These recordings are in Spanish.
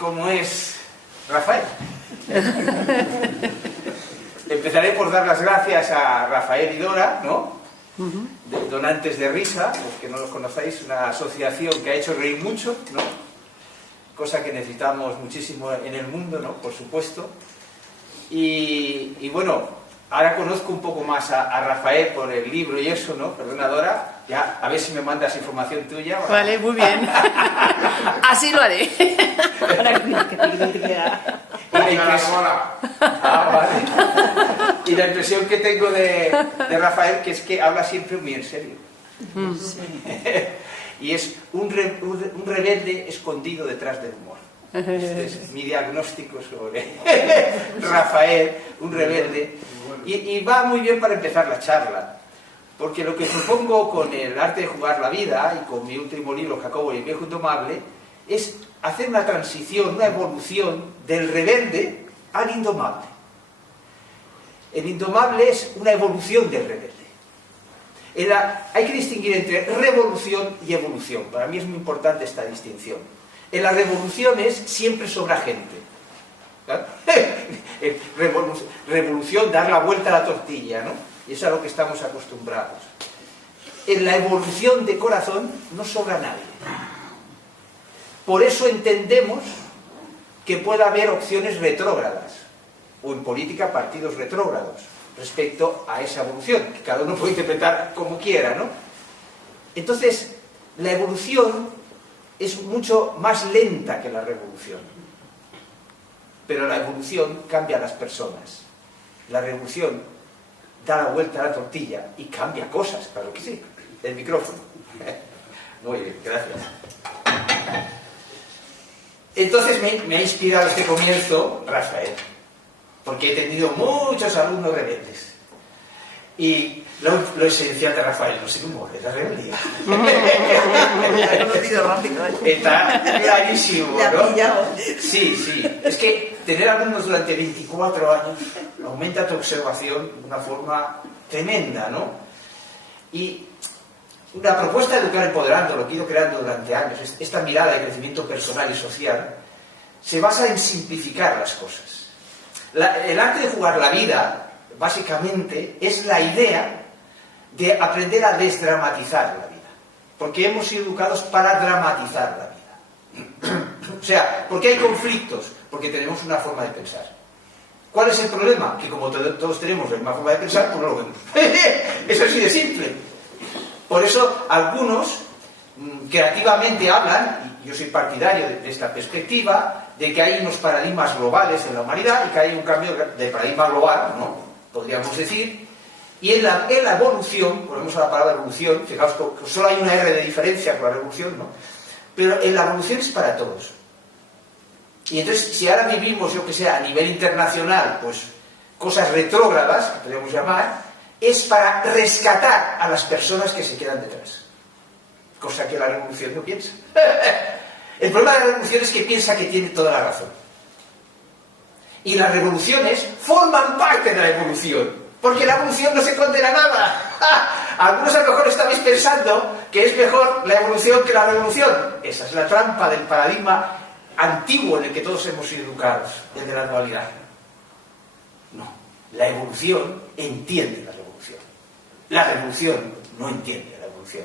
como es Rafael. Empezaré por dar las gracias a Rafael y Dora, ¿no? De Donantes de Risa, los que no los conocéis, una asociación que ha hecho reír mucho, ¿no? Cosa que necesitamos muchísimo en el mundo, ¿no? Por supuesto. Y bueno, ahora conozco un poco más a Rafael por el libro y eso, ¿no? Perdona, Dora, ya, a ver si me mandas información tuya. Vale, muy bien. Así lo haré. Y la impresión que tengo de Rafael que es que habla siempre muy en serio. Sí. Y es un rebelde escondido detrás del humor. Este es mi diagnóstico sobre Rafael, un rebelde. Y va muy bien para empezar la charla. Porque lo que propongo con el arte de jugar la vida y con mi último libro, Jacobo y el viejo indomable, es hacer una transición, una evolución del rebelde al indomable. El indomable es una evolución del rebelde. Hay que distinguir entre revolución y evolución. Para mí es muy importante esta distinción. En las revoluciones siempre sobra gente. ¿Claro? Revolución, dar la vuelta a la tortilla, ¿no? Y eso es a lo que estamos acostumbrados. En la evolución de corazón no sobra nadie. Por eso entendemos que pueda haber opciones retrógradas, o en política partidos retrógrados, respecto a esa evolución, que cada uno puede interpretar como quiera, ¿no? Entonces, la evolución es mucho más lenta que la revolución. Pero la evolución cambia a las personas. La revolución da la vuelta a la tortilla y cambia cosas, claro que sí. El micrófono. Muy bien, gracias. Entonces me ha inspirado este comienzo Rafael, porque he tenido muchos alumnos rebeldes. Y lo esencial de Rafael no es el humor, es la rebeldía. Está clarísimo, ¿no? Sí, sí. Es que tener alumnos durante 24 años aumenta tu observación de una forma tremenda, ¿no? Y la propuesta de Educar Empoderando, lo que he ido creando durante años, esta mirada de crecimiento personal y social, se basa en simplificar las cosas. El arte de jugar la vida, básicamente, es la idea de aprender a desdramatizar la vida. Porque hemos sido educados para dramatizar la vida. O sea, ¿por qué hay conflictos? Porque tenemos una forma de pensar. ¿Cuál es el problema? Que como todos tenemos la misma forma de pensar, pues no lo vemos. Es así de simple. Por eso algunos creativamente hablan, y yo soy partidario de esta perspectiva, de que hay unos paradigmas globales en la humanidad y que hay un cambio de paradigma global, ¿no? Podríamos decir. Y en la evolución, volvemos a la palabra evolución, fijaos que solo hay una R de diferencia con la revolución, ¿no? Pero en la evolución es para todos. Y entonces, si ahora vivimos, yo que sé, a nivel internacional, pues cosas retrógradas, que podríamos llamar, es para rescatar a las personas que se quedan detrás. Cosa que la revolución no piensa. El problema de la revolución es que piensa que tiene toda la razón. Y las revoluciones forman parte de la evolución. Porque la evolución no se condena a nada. Algunos a lo mejor estabais pensando que es mejor la evolución que la revolución. Esa es la trampa del paradigma antiguo en el que todos hemos sido educados, el de la dualidad. No, la evolución entiende la revolución. La revolución no entiende la evolución.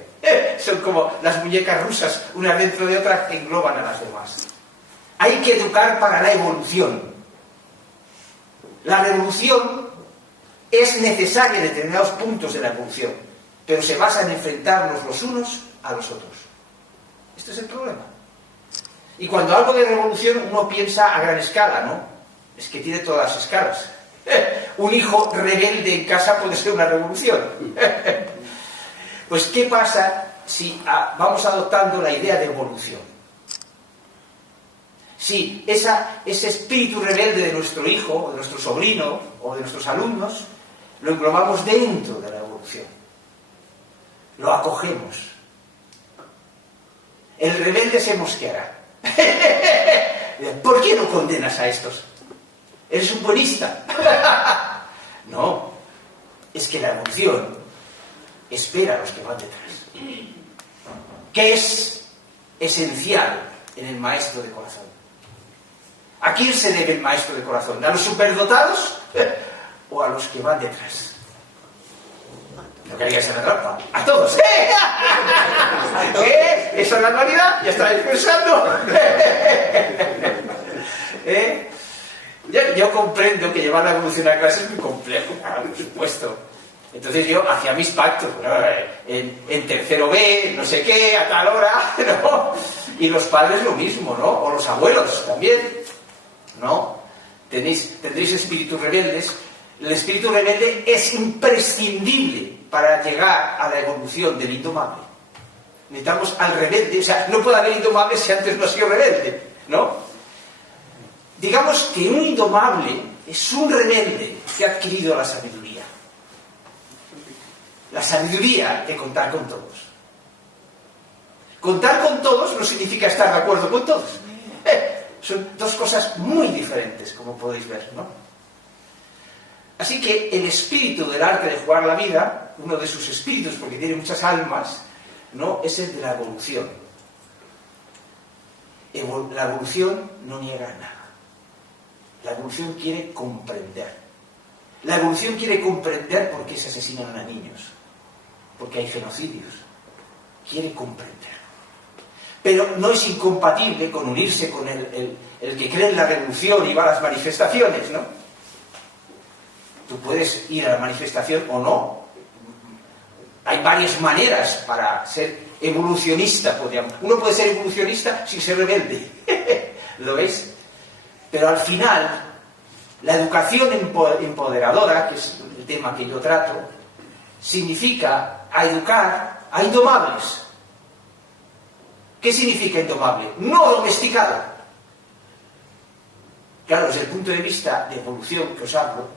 Son como las muñecas rusas, una dentro de otra, que engloban a las demás. Hay que educar para la evolución. La revolución es necesaria en determinados puntos de la evolución, pero se basa en enfrentarnos los unos a los otros. Este es el problema. Y cuando hablo de revolución uno piensa a gran escala, ¿no? Es que tiene todas las escalas. Un hijo rebelde en casa puede ser una revolución. Pues ¿qué pasa si vamos adoptando la idea de evolución? Si ese espíritu rebelde de nuestro hijo, o de nuestro sobrino, o de nuestros alumnos, lo englobamos dentro de la evolución. Lo acogemos. El rebelde se mosqueará. ¿Por qué no condenas a estos? ¿Eres un buenista? No. Es que la evolución espera a los que van detrás. ¿Qué es esencial en el maestro de corazón? ¿A quién se debe el maestro de corazón? ¿A los superdotados o a los que van detrás? No querías ser la trampa. ¡A todos! Esa es la dualidad. Ya estáis pensando. Yo comprendo que llevar la evolución a clase es muy complejo, por supuesto. Entonces yo hacía mis pactos, en tercero B, no sé qué, a tal hora, ¿no? Y los padres lo mismo, ¿no? O los abuelos también, ¿no? Tendréis espíritus rebeldes. El espíritu rebelde es imprescindible para llegar a la evolución del indomable. Necesitamos al rebelde, o sea, no puede haber indomable si antes no ha sido rebelde, ¿no? Digamos que un indomable es un rebelde que ha adquirido la sabiduría. La sabiduría de contar con todos. Contar con todos no significa estar de acuerdo con todos. Son dos cosas muy diferentes, como podéis ver, ¿no? Así que el espíritu del arte de jugar la vida, uno de sus espíritus, porque tiene muchas almas, ¿no?, es el de la evolución. La evolución no niega nada. La evolución quiere comprender. La evolución quiere comprender por qué se asesinan a niños, porque hay genocidios. Quiere comprender. Pero no es incompatible con unirse con el que cree en la revolución y va a las manifestaciones, ¿no? Tú puedes ir a la manifestación o no. Hay varias maneras para ser evolucionista, podríamos. Uno puede ser evolucionista sin ser rebelde. ¿Lo ves? Pero al final, la educación empoderadora, que es el tema que yo trato, significa educar a indomables. ¿Qué significa indomable? No domesticado. Claro, desde el punto de vista de evolución que os hablo,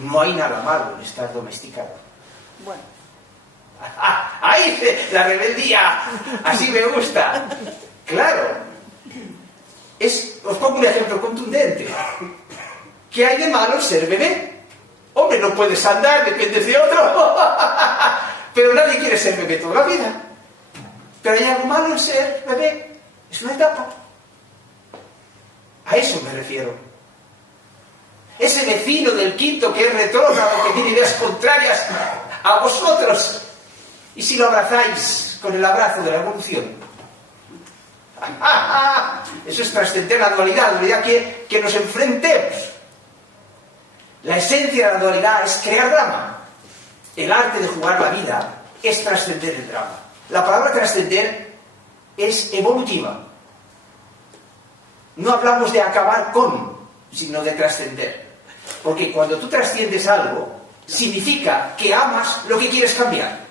no hay nada malo en estar domesticado. Bueno. ¡Ahí! ¡La rebeldía! Así me gusta. Claro. Os pongo un ejemplo contundente. ¿Qué hay de malo en ser bebé? Hombre, no puedes andar, dependes de otro. Pero nadie quiere ser bebé toda la vida. Pero hay algo malo en ser bebé. Es una etapa. A eso me refiero. Ese vecino del quinto que es retrógrado, que tiene ideas contrarias a vosotros. ¿Y si lo abrazáis con el abrazo de la evolución? Eso es trascender la dualidad que nos enfrentemos. La esencia de la dualidad es crear drama. El arte de jugar la vida es trascender el drama. La palabra trascender es evolutiva. No hablamos de acabar con, sino de trascender. Porque cuando tú trasciendes algo, significa que amas lo que quieres cambiar.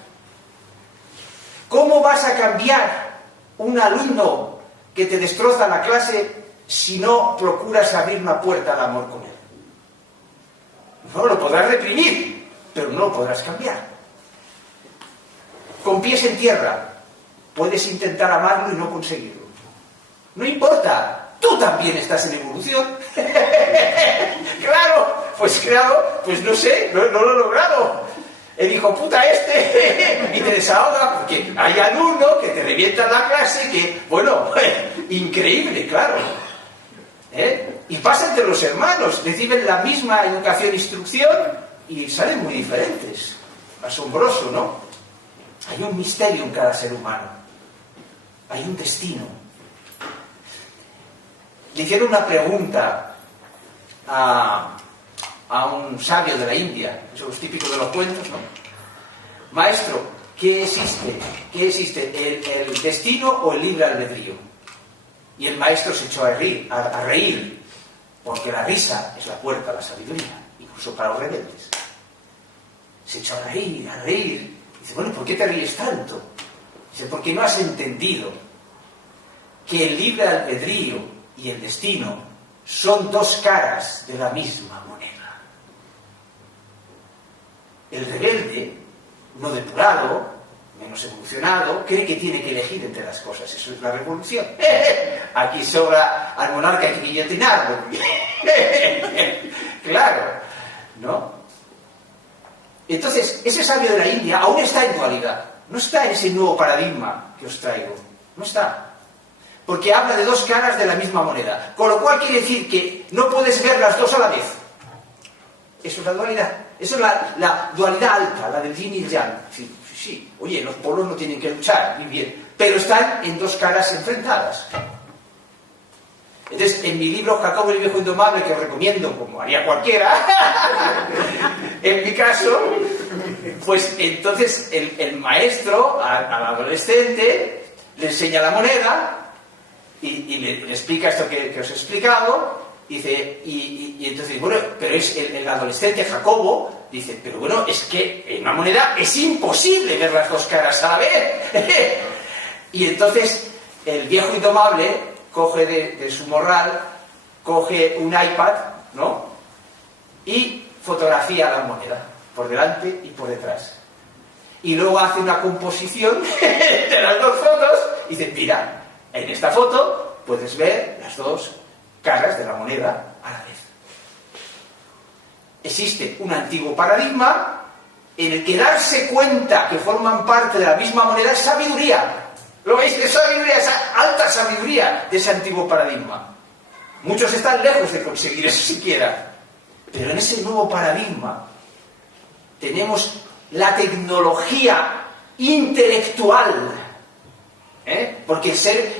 ¿Cómo vas a cambiar un alumno que te destroza la clase si no procuras abrir una puerta al amor con él? No, lo podrás reprimir, pero no lo podrás cambiar. Con pies en tierra, puedes intentar amarlo y no conseguirlo. No importa, tú también estás en evolución. Claro, pues no sé, no lo he logrado. El hijo puta y te desahoga, porque hay alumno que te revienta la clase, que, bueno, increíble, claro. Y pasa entre los hermanos, reciben la misma educación e instrucción y salen muy diferentes. Asombroso, ¿no? Hay un misterio en cada ser humano. Hay un destino. Le hicieron una pregunta a un sabio de la India, eso es típico de los cuentos, ¿no? Maestro, ¿qué existe? ¿Qué existe? ¿El destino o el libre albedrío? Y el maestro se echó a reír, porque la risa es la puerta a la sabiduría, incluso para los rebeldes. Se echó a reír. Dice, bueno, ¿por qué te ríes tanto? Dice, porque no has entendido que el libre albedrío y el destino son dos caras de la misma moneda. El rebelde, no depurado, menos evolucionado, cree que tiene que elegir entre las cosas. Eso es la revolución. Aquí sobra al monarca que guillotinarlo. Claro, ¿no? Entonces, ese sabio de la India aún está en dualidad. No está en ese nuevo paradigma que os traigo. No está. porque habla de dos caras de la misma moneda. Con lo cual quiere decir que no puedes ver las dos a la vez. Eso es la dualidad. Eso es la dualidad alta, la del yin y el yang. Sí, oye, los polos no tienen que luchar, muy bien, pero están en dos caras enfrentadas. Entonces, en mi libro Jacobo el Viejo Indomable, que os recomiendo, como haría cualquiera, en mi caso, pues entonces el maestro al adolescente le enseña la moneda y le explica esto que os he explicado. Dice, y entonces, bueno, pero es el adolescente Jacobo dice, pero bueno, es que en una moneda es imposible ver las dos caras a la vez. Y entonces el viejo indomable coge de su morral, coge un iPad, ¿no? Y fotografía la moneda, por delante y por detrás. Y luego hace una composición de las dos fotos y dice, mira, en esta foto puedes ver las dos caras de la moneda a la vez. Existe un antiguo paradigma en el que darse cuenta que forman parte de la misma moneda es sabiduría. ¿Lo veis? Es sabiduría, esa alta sabiduría de ese antiguo paradigma. Muchos están lejos de conseguir eso siquiera. Pero en ese nuevo paradigma tenemos la tecnología intelectual. Porque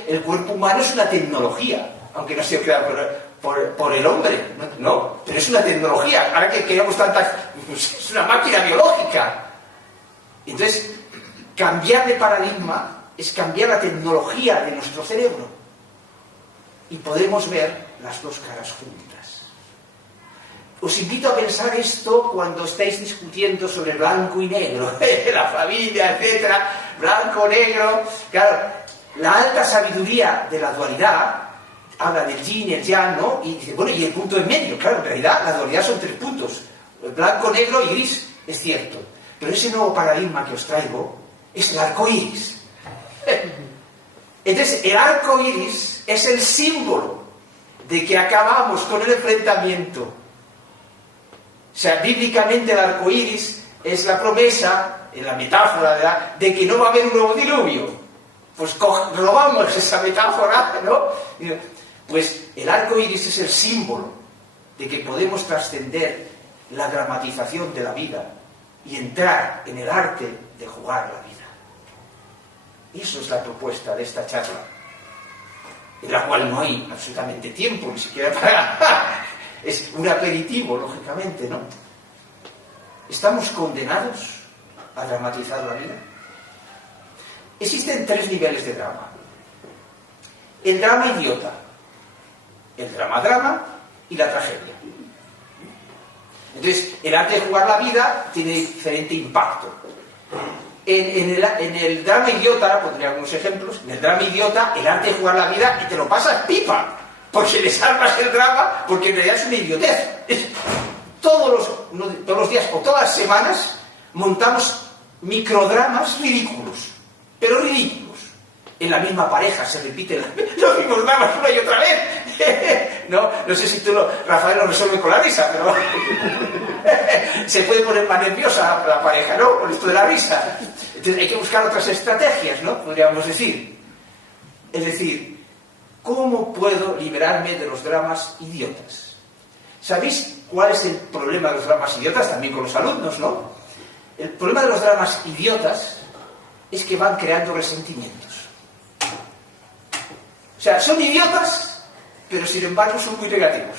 el cuerpo humano es una tecnología. Aunque no sea creado por el hombre, no, pero es una tecnología. Ahora que queremos tantas, es una máquina biológica. Entonces, cambiar de paradigma es cambiar la tecnología de nuestro cerebro y podemos ver las dos caras juntas. Os invito a pensar esto cuando estáis discutiendo sobre blanco y negro, la familia, etcétera, blanco, negro. Claro, la alta sabiduría de la dualidad habla del yin y el yang, ¿no? Y dice, bueno, y el punto en medio. Claro, en realidad la dualidad son 3 puntos: blanco, negro y gris, es cierto. Pero ese nuevo paradigma que os traigo es el arco iris. Entonces, el arco iris es el símbolo de que acabamos con el enfrentamiento. O sea, bíblicamente el arco iris es la promesa, en la metáfora, de que no va a haber un nuevo diluvio. Pues robamos esa metáfora, ¿no? Pues el arco iris es el símbolo de que podemos trascender la dramatización de la vida y entrar en el arte de jugar la vida. Eso es la propuesta de esta charla, en la cual no hay absolutamente tiempo, ni siquiera para... Es un aperitivo, lógicamente, ¿no? ¿Estamos condenados a dramatizar la vida? Existen 3 niveles de drama. El drama idiota, el drama y la tragedia. Entonces, el arte de jugar la vida tiene diferente impacto. En el drama idiota, pondré algunos ejemplos, en el drama idiota, el arte de jugar la vida y te lo pasas pipa, porque le salvas el drama, porque en realidad es una idiotez. Todos los días o todas las semanas montamos microdramas ridículos, pero ridículos. En la misma pareja se repiten los mismos dramas una y otra vez. No sé si Rafael lo resuelve con la risa, pero se puede poner más nerviosa la pareja, ¿no? Con esto de la risa. Entonces hay que buscar otras estrategias, ¿no? Podríamos decir. Es decir, ¿cómo puedo liberarme de los dramas idiotas? ¿Sabéis cuál es el problema de los dramas idiotas? También con los alumnos, ¿no? El problema de los dramas idiotas es que van creando resentimientos. O sea, son idiotas, pero sin embargo son muy negativos.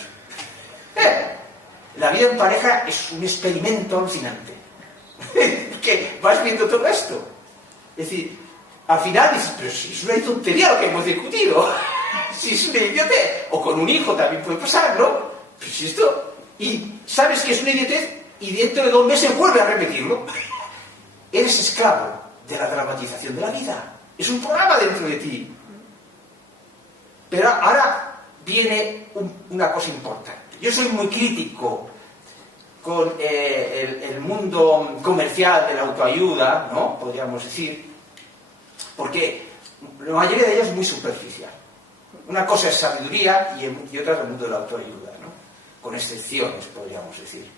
La vida en pareja es un experimento alucinante. Que vas viendo todo esto. Es decir, al final dices, pero si es una tontería lo que hemos discutido. Si es una idiotez. O con un hijo también puede pasar, ¿no? Pero si esto... Y sabes que es una idiotez y dentro de 2 meses vuelve a repetirlo. Eres esclavo de la dramatización de la vida. Es un programa dentro de ti. Pero ahora viene una cosa importante. Yo soy muy crítico con el mundo comercial de la autoayuda, ¿no? Podríamos decir, porque la mayoría de ellos es muy superficial. Una cosa es sabiduría y otra es el mundo de la autoayuda, ¿no? Con excepciones, podríamos decir.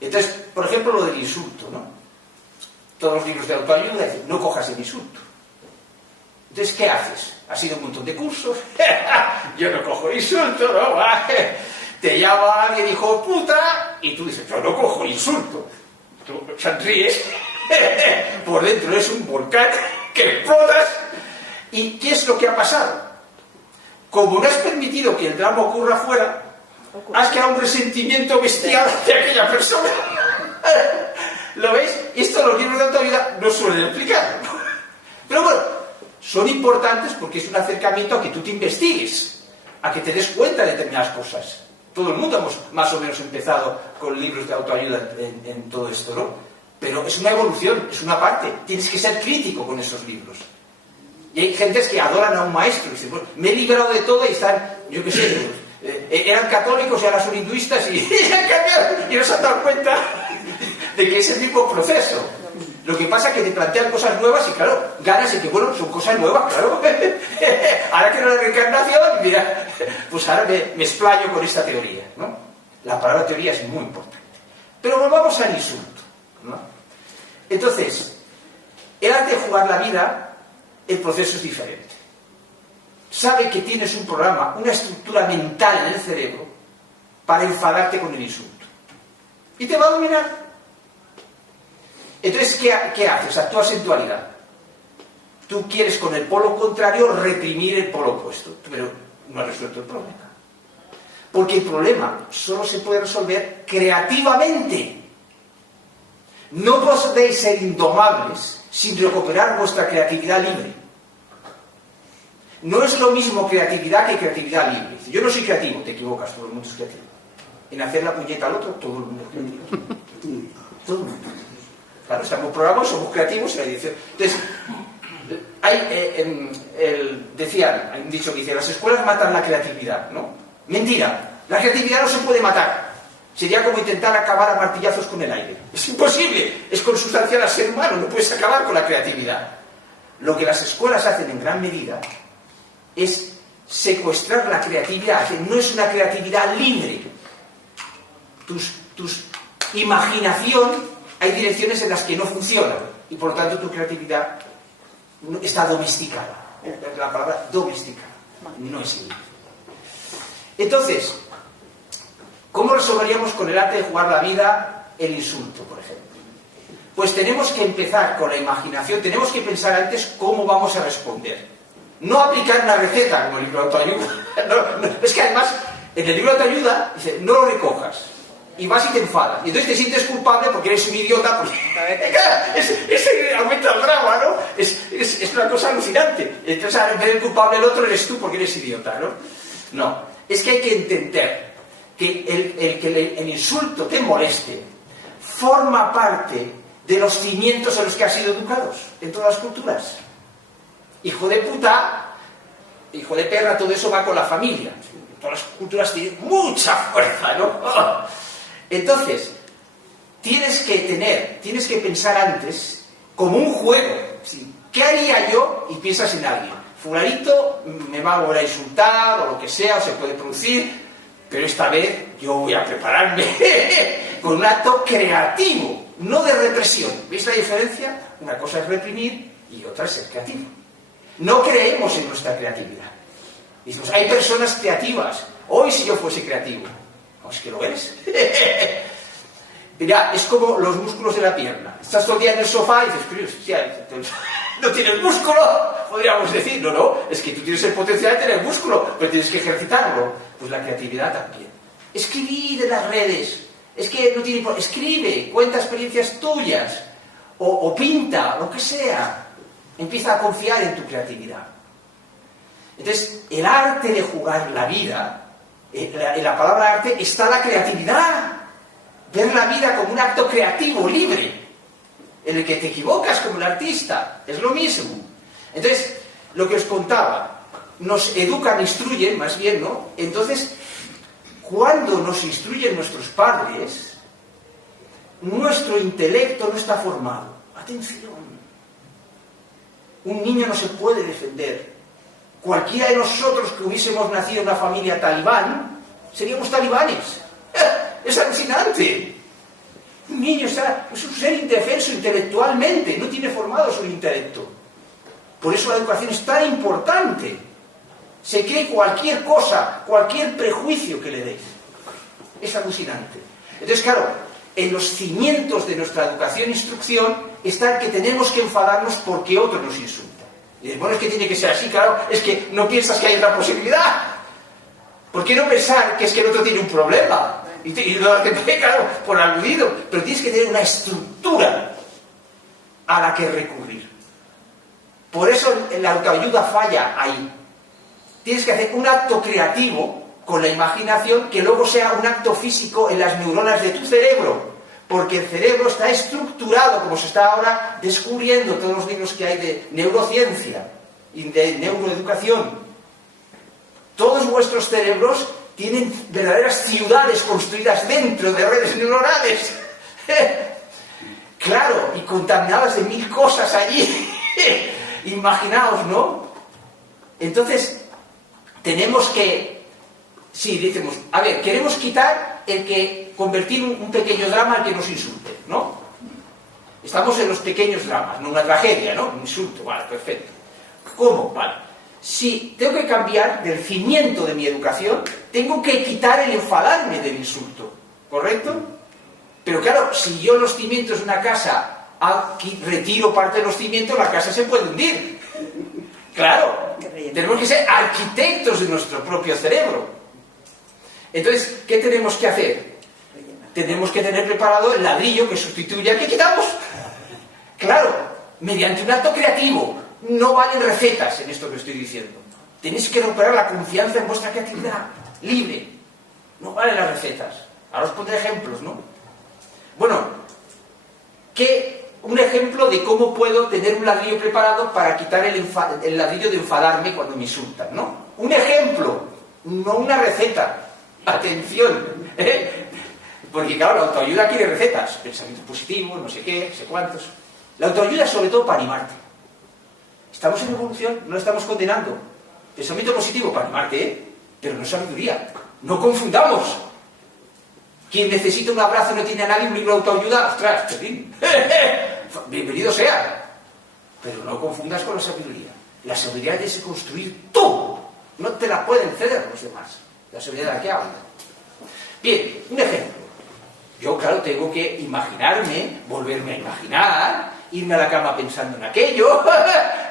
Entonces, por ejemplo, lo del insulto, ¿no? Todos los libros de autoayuda dicen, no cojas el insulto. Entonces, ¿qué haces? Has ido a un montón de cursos. Yo no cojo insulto, ¿no? Te llama alguien hijo de puta y tú dices, yo no cojo insulto. Tú sonríes. Por dentro eres un volcán que explotas. ¿Y qué es lo que ha pasado? Como no has permitido que el drama ocurra afuera, has creado un resentimiento bestial de aquella persona. ¿Lo veis? Esto los libros de autoayuda no suelen explicar. Pero bueno, son importantes porque es un acercamiento a que tú te investigues, a que te des cuenta de determinadas cosas. Todo el mundo hemos más o menos empezado con libros de autoayuda en todo esto, ¿no? Pero es una evolución, es una parte. Tienes que ser crítico con esos libros. Y hay gentes que adoran a un maestro y dicen, bueno, me he librado de todo y están, yo qué sé, eran católicos y ahora son hinduistas y han cambiado y no se han dado cuenta de que es el mismo proceso. Lo que pasa es que te plantean cosas nuevas y claro, ganas en que, bueno, son cosas nuevas, claro. Ahora que no la reencarnación, mira, pues ahora me explayo con esta teoría, ¿no? La palabra teoría es muy importante. Pero volvamos al insulto, ¿no? Entonces, el arte de jugar la vida, el proceso es diferente. Sabe que tienes un programa, una estructura mental en el cerebro para enfadarte con el insulto. Y te va a dominar. Entonces, ¿qué haces? Actúas en dualidad. Tú quieres con el polo contrario reprimir el polo opuesto, pero no has resuelto el problema. Porque el problema solo se puede resolver creativamente. No podéis ser indomables sin recuperar vuestra creatividad libre. No es lo mismo creatividad que creatividad libre. Yo no soy creativo, te equivocas, todo el mundo es creativo. En hacer la puñeta al otro, todo el mundo es creativo. Todo el mundo. Claro, estamos programados, somos creativos en la dirección. Entonces, decían, hay un dicho que dice, las escuelas matan la creatividad, ¿no? Mentira, la creatividad no se puede matar. Sería como intentar acabar a martillazos con el aire. Es imposible, es consustancial al ser humano, no puedes acabar con la creatividad. Lo que las escuelas hacen en gran medida es secuestrar la creatividad, no es una creatividad libre. Tu imaginación, hay direcciones en las que no funcionan y por lo tanto tu creatividad está domesticada. La palabra domesticada no es libre. Entonces, ¿cómo resolveríamos con el arte de jugar la vida el insulto, por ejemplo? Pues tenemos que empezar con la imaginación, tenemos que pensar antes cómo vamos a responder. No aplicar una receta como el libro de autoayuda. Es que además, en el libro de autoayuda dice, no lo recojas. Y vas y te enfadas. Y entonces te sientes culpable porque eres un idiota. Porque... ese aumenta el drama, ¿no? Es una cosa alucinante. Entonces, en vez de culpable el otro, eres tú porque eres idiota, ¿no? No. Es que hay que entender que el insulto te moleste forma parte de los cimientos en los que has sido educados en todas las culturas. Hijo de puta, hijo de perra, todo eso va con la familia. Todas las culturas tienen mucha fuerza, ¿no? Entonces, tienes que pensar antes como un juego. ¿Sí? ¿Qué haría yo? Y piensas en alguien. Fulanito me va a volver a insultar o lo que sea, o se puede producir, pero esta vez yo voy a prepararme con un acto creativo, no de represión. ¿Veis la diferencia? Una cosa es reprimir y otra es ser creativo. No creemos en nuestra creatividad. Decimos, hay personas creativas. Hoy si yo fuese creativo. No, es que lo eres. Mira, es como los músculos de la pierna. Estás todo el día en el sofá y dices, hostia, no tienes músculo, podríamos decir. No, es que tú tienes el potencial de tener músculo, pero tienes que ejercitarlo. Pues la creatividad también. Escribir en las redes. Es que no tiene importancia. Escribe, cuenta experiencias tuyas. O pinta, lo que sea. Empieza a confiar en tu creatividad. Entonces, el arte de jugar la vida, en la palabra arte está la creatividad. Ver la vida como un acto creativo, libre, en el que te equivocas como el artista. Es lo mismo. Entonces, lo que os contaba, nos educan, instruyen, más bien, ¿no? Entonces, cuando nos instruyen nuestros padres, nuestro intelecto no está formado. Atención. Un niño no se puede defender. Cualquiera de nosotros que hubiésemos nacido en una familia talibán, seríamos talibanes. Es alucinante. Un niño es un ser indefenso intelectualmente, no tiene formado su intelecto. Por eso la educación es tan importante. Se cree cualquier cosa, cualquier prejuicio que le deis. Es alucinante. Entonces, claro, en los cimientos de nuestra educación e instrucción está que tenemos que enfadarnos porque otro nos insulta. Y dices, bueno, es que tiene que ser así, claro, es que no piensas que hay otra posibilidad. ¿Por qué no pensar que es que el otro tiene un problema? Y lo que claro, por aludido. Pero tienes que tener una estructura a la que recurrir. Por eso la autoayuda falla ahí. Tienes que hacer un acto creativo con la imaginación que luego sea un acto físico en las neuronas de tu cerebro. Porque el cerebro está estructurado, como se está ahora descubriendo todos los libros que hay de neurociencia y de neuroeducación. Todos vuestros cerebros tienen verdaderas ciudades construidas dentro de redes neuronales. Claro, y contaminadas de 1000 cosas allí. Imaginaos, ¿no? Entonces, tenemos que... Sí, decimos, a ver, queremos quitar el que... convertir un pequeño drama al que nos insulte, ¿no? Estamos en los pequeños dramas, no una tragedia, ¿no? Un insulto, vale, perfecto. ¿Cómo? Vale. Si tengo que cambiar del cimiento de mi educación, tengo que quitar el enfadarme del insulto, ¿correcto? Pero claro, si yo los cimientos de una casa aquí retiro parte de los cimientos, la casa se puede hundir. Claro, tenemos que ser arquitectos de nuestro propio cerebro. Entonces, ¿qué tenemos que hacer? Tenemos que tener preparado el ladrillo que sustituye al que quitamos. Claro, mediante un acto creativo. No valen recetas en esto que estoy diciendo. Tenéis que recuperar la confianza en vuestra creatividad, libre. No valen las recetas. Ahora os pondré ejemplos, ¿no? Bueno, un ejemplo de cómo puedo tener un ladrillo preparado para quitar el ladrillo de enfadarme cuando me insultan, ¿no? Un ejemplo, no una receta. Atención, ¿eh? Porque claro, la autoayuda quiere recetas, pensamientos positivos, no sé qué, no sé cuántos. La autoayuda es sobre todo para animarte. Estamos en evolución, no estamos condenando. Pensamiento positivo para animarte, ¿eh? Pero no es sabiduría. No confundamos. Quien necesita un abrazo y no tiene a nadie, un libro de autoayuda, ¡ostras, Chepín! Bienvenido sea. Pero no confundas con la sabiduría. La sabiduría es de construir tú. No te la pueden ceder los demás. La sabiduría de la que hablan. Bien, un ejemplo. Yo, claro, tengo que imaginarme, volverme a imaginar, irme a la cama pensando en aquello,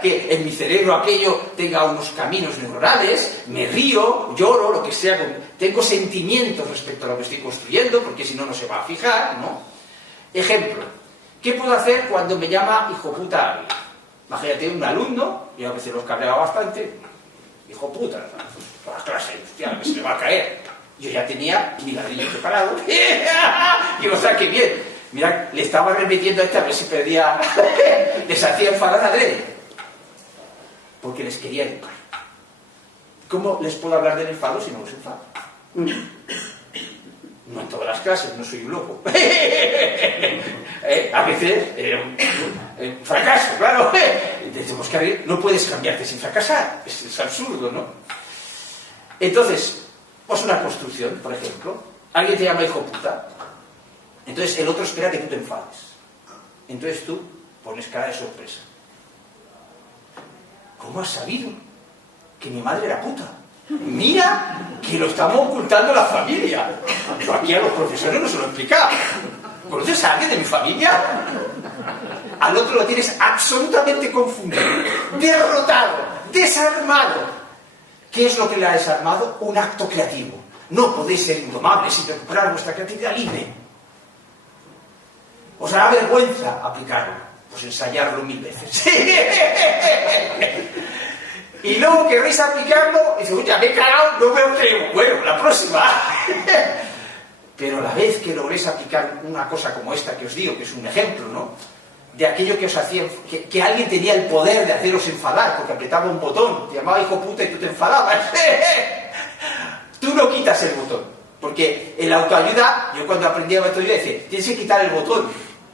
que en mi cerebro aquello tenga unos caminos neuronales, me río, lloro, lo que sea, tengo sentimientos respecto a lo que estoy construyendo, porque si no, no se va a fijar, ¿no? Ejemplo, ¿qué puedo hacer cuando me llama hijo puta a alguien? Imagínate un alumno, yo a veces los cabreaba bastante, hijo puta, toda la clase, hostia, que se le va a caer. Yo ya tenía mi ladrillo preparado. Y o sea, qué bien. Mira, le estaba repitiendo a ver si perdía. Les hacía enfadar adrede. Porque les quería educar. ¿Cómo les puedo hablar del enfado si no los enfado? No en todas las clases, no soy un loco. A veces, fracaso, claro. Tenemos que abrir. No puedes cambiarte sin fracasar. Es absurdo, ¿no? Entonces, pues una construcción, por ejemplo. Alguien te llama hijo puta. Entonces el otro espera que tú te enfades. Entonces tú pones cara de sorpresa. ¿Cómo has sabido que mi madre era puta? Mira que lo estamos ocultando la familia. Yo aquí a los profesores no se lo he explicado. ¿Conoces a alguien de mi familia? Al otro lo tienes absolutamente confundido, derrotado, desarmado. ¿Qué es lo que le ha desarmado? Un acto creativo. No podéis ser indomables sin recuperar vuestra creatividad libre. ¿Os hará vergüenza aplicarlo? Pues ensayarlo 1000 veces. Y luego querréis aplicarlo y dices, ya me he cagado, no me lo creo. Bueno, la próxima. Pero a la vez que logréis aplicar una cosa como esta que os digo, que es un ejemplo, ¿no? De aquello que os hacía, que alguien tenía el poder de haceros enfadar, porque apretaba un botón, te llamaba hijo puta y tú te enfadabas. Tú no quitas el botón, porque en la autoayuda, yo cuando aprendí a autoayuda decía, tienes que quitar el botón.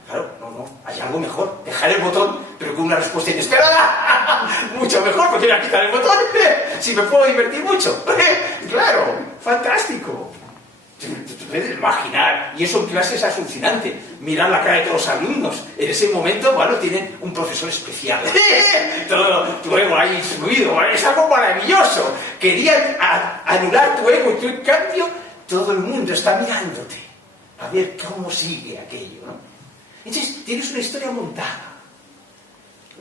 Claro, no, hay algo mejor, dejar el botón, pero con una respuesta inesperada. Mucho mejor, porque voy a quitar el botón, si me puedo divertir mucho. Claro, fantástico. puedes imaginar, y eso en clase es alucinante, mirar la cara de todos los alumnos, en ese momento, bueno, tienen un profesor especial, todo tu ego ahí instruido, es algo maravilloso, querían anular tu ego y tú en cambio, todo el mundo está mirándote, a ver cómo sigue aquello, ¿no? Entonces, tienes una historia montada.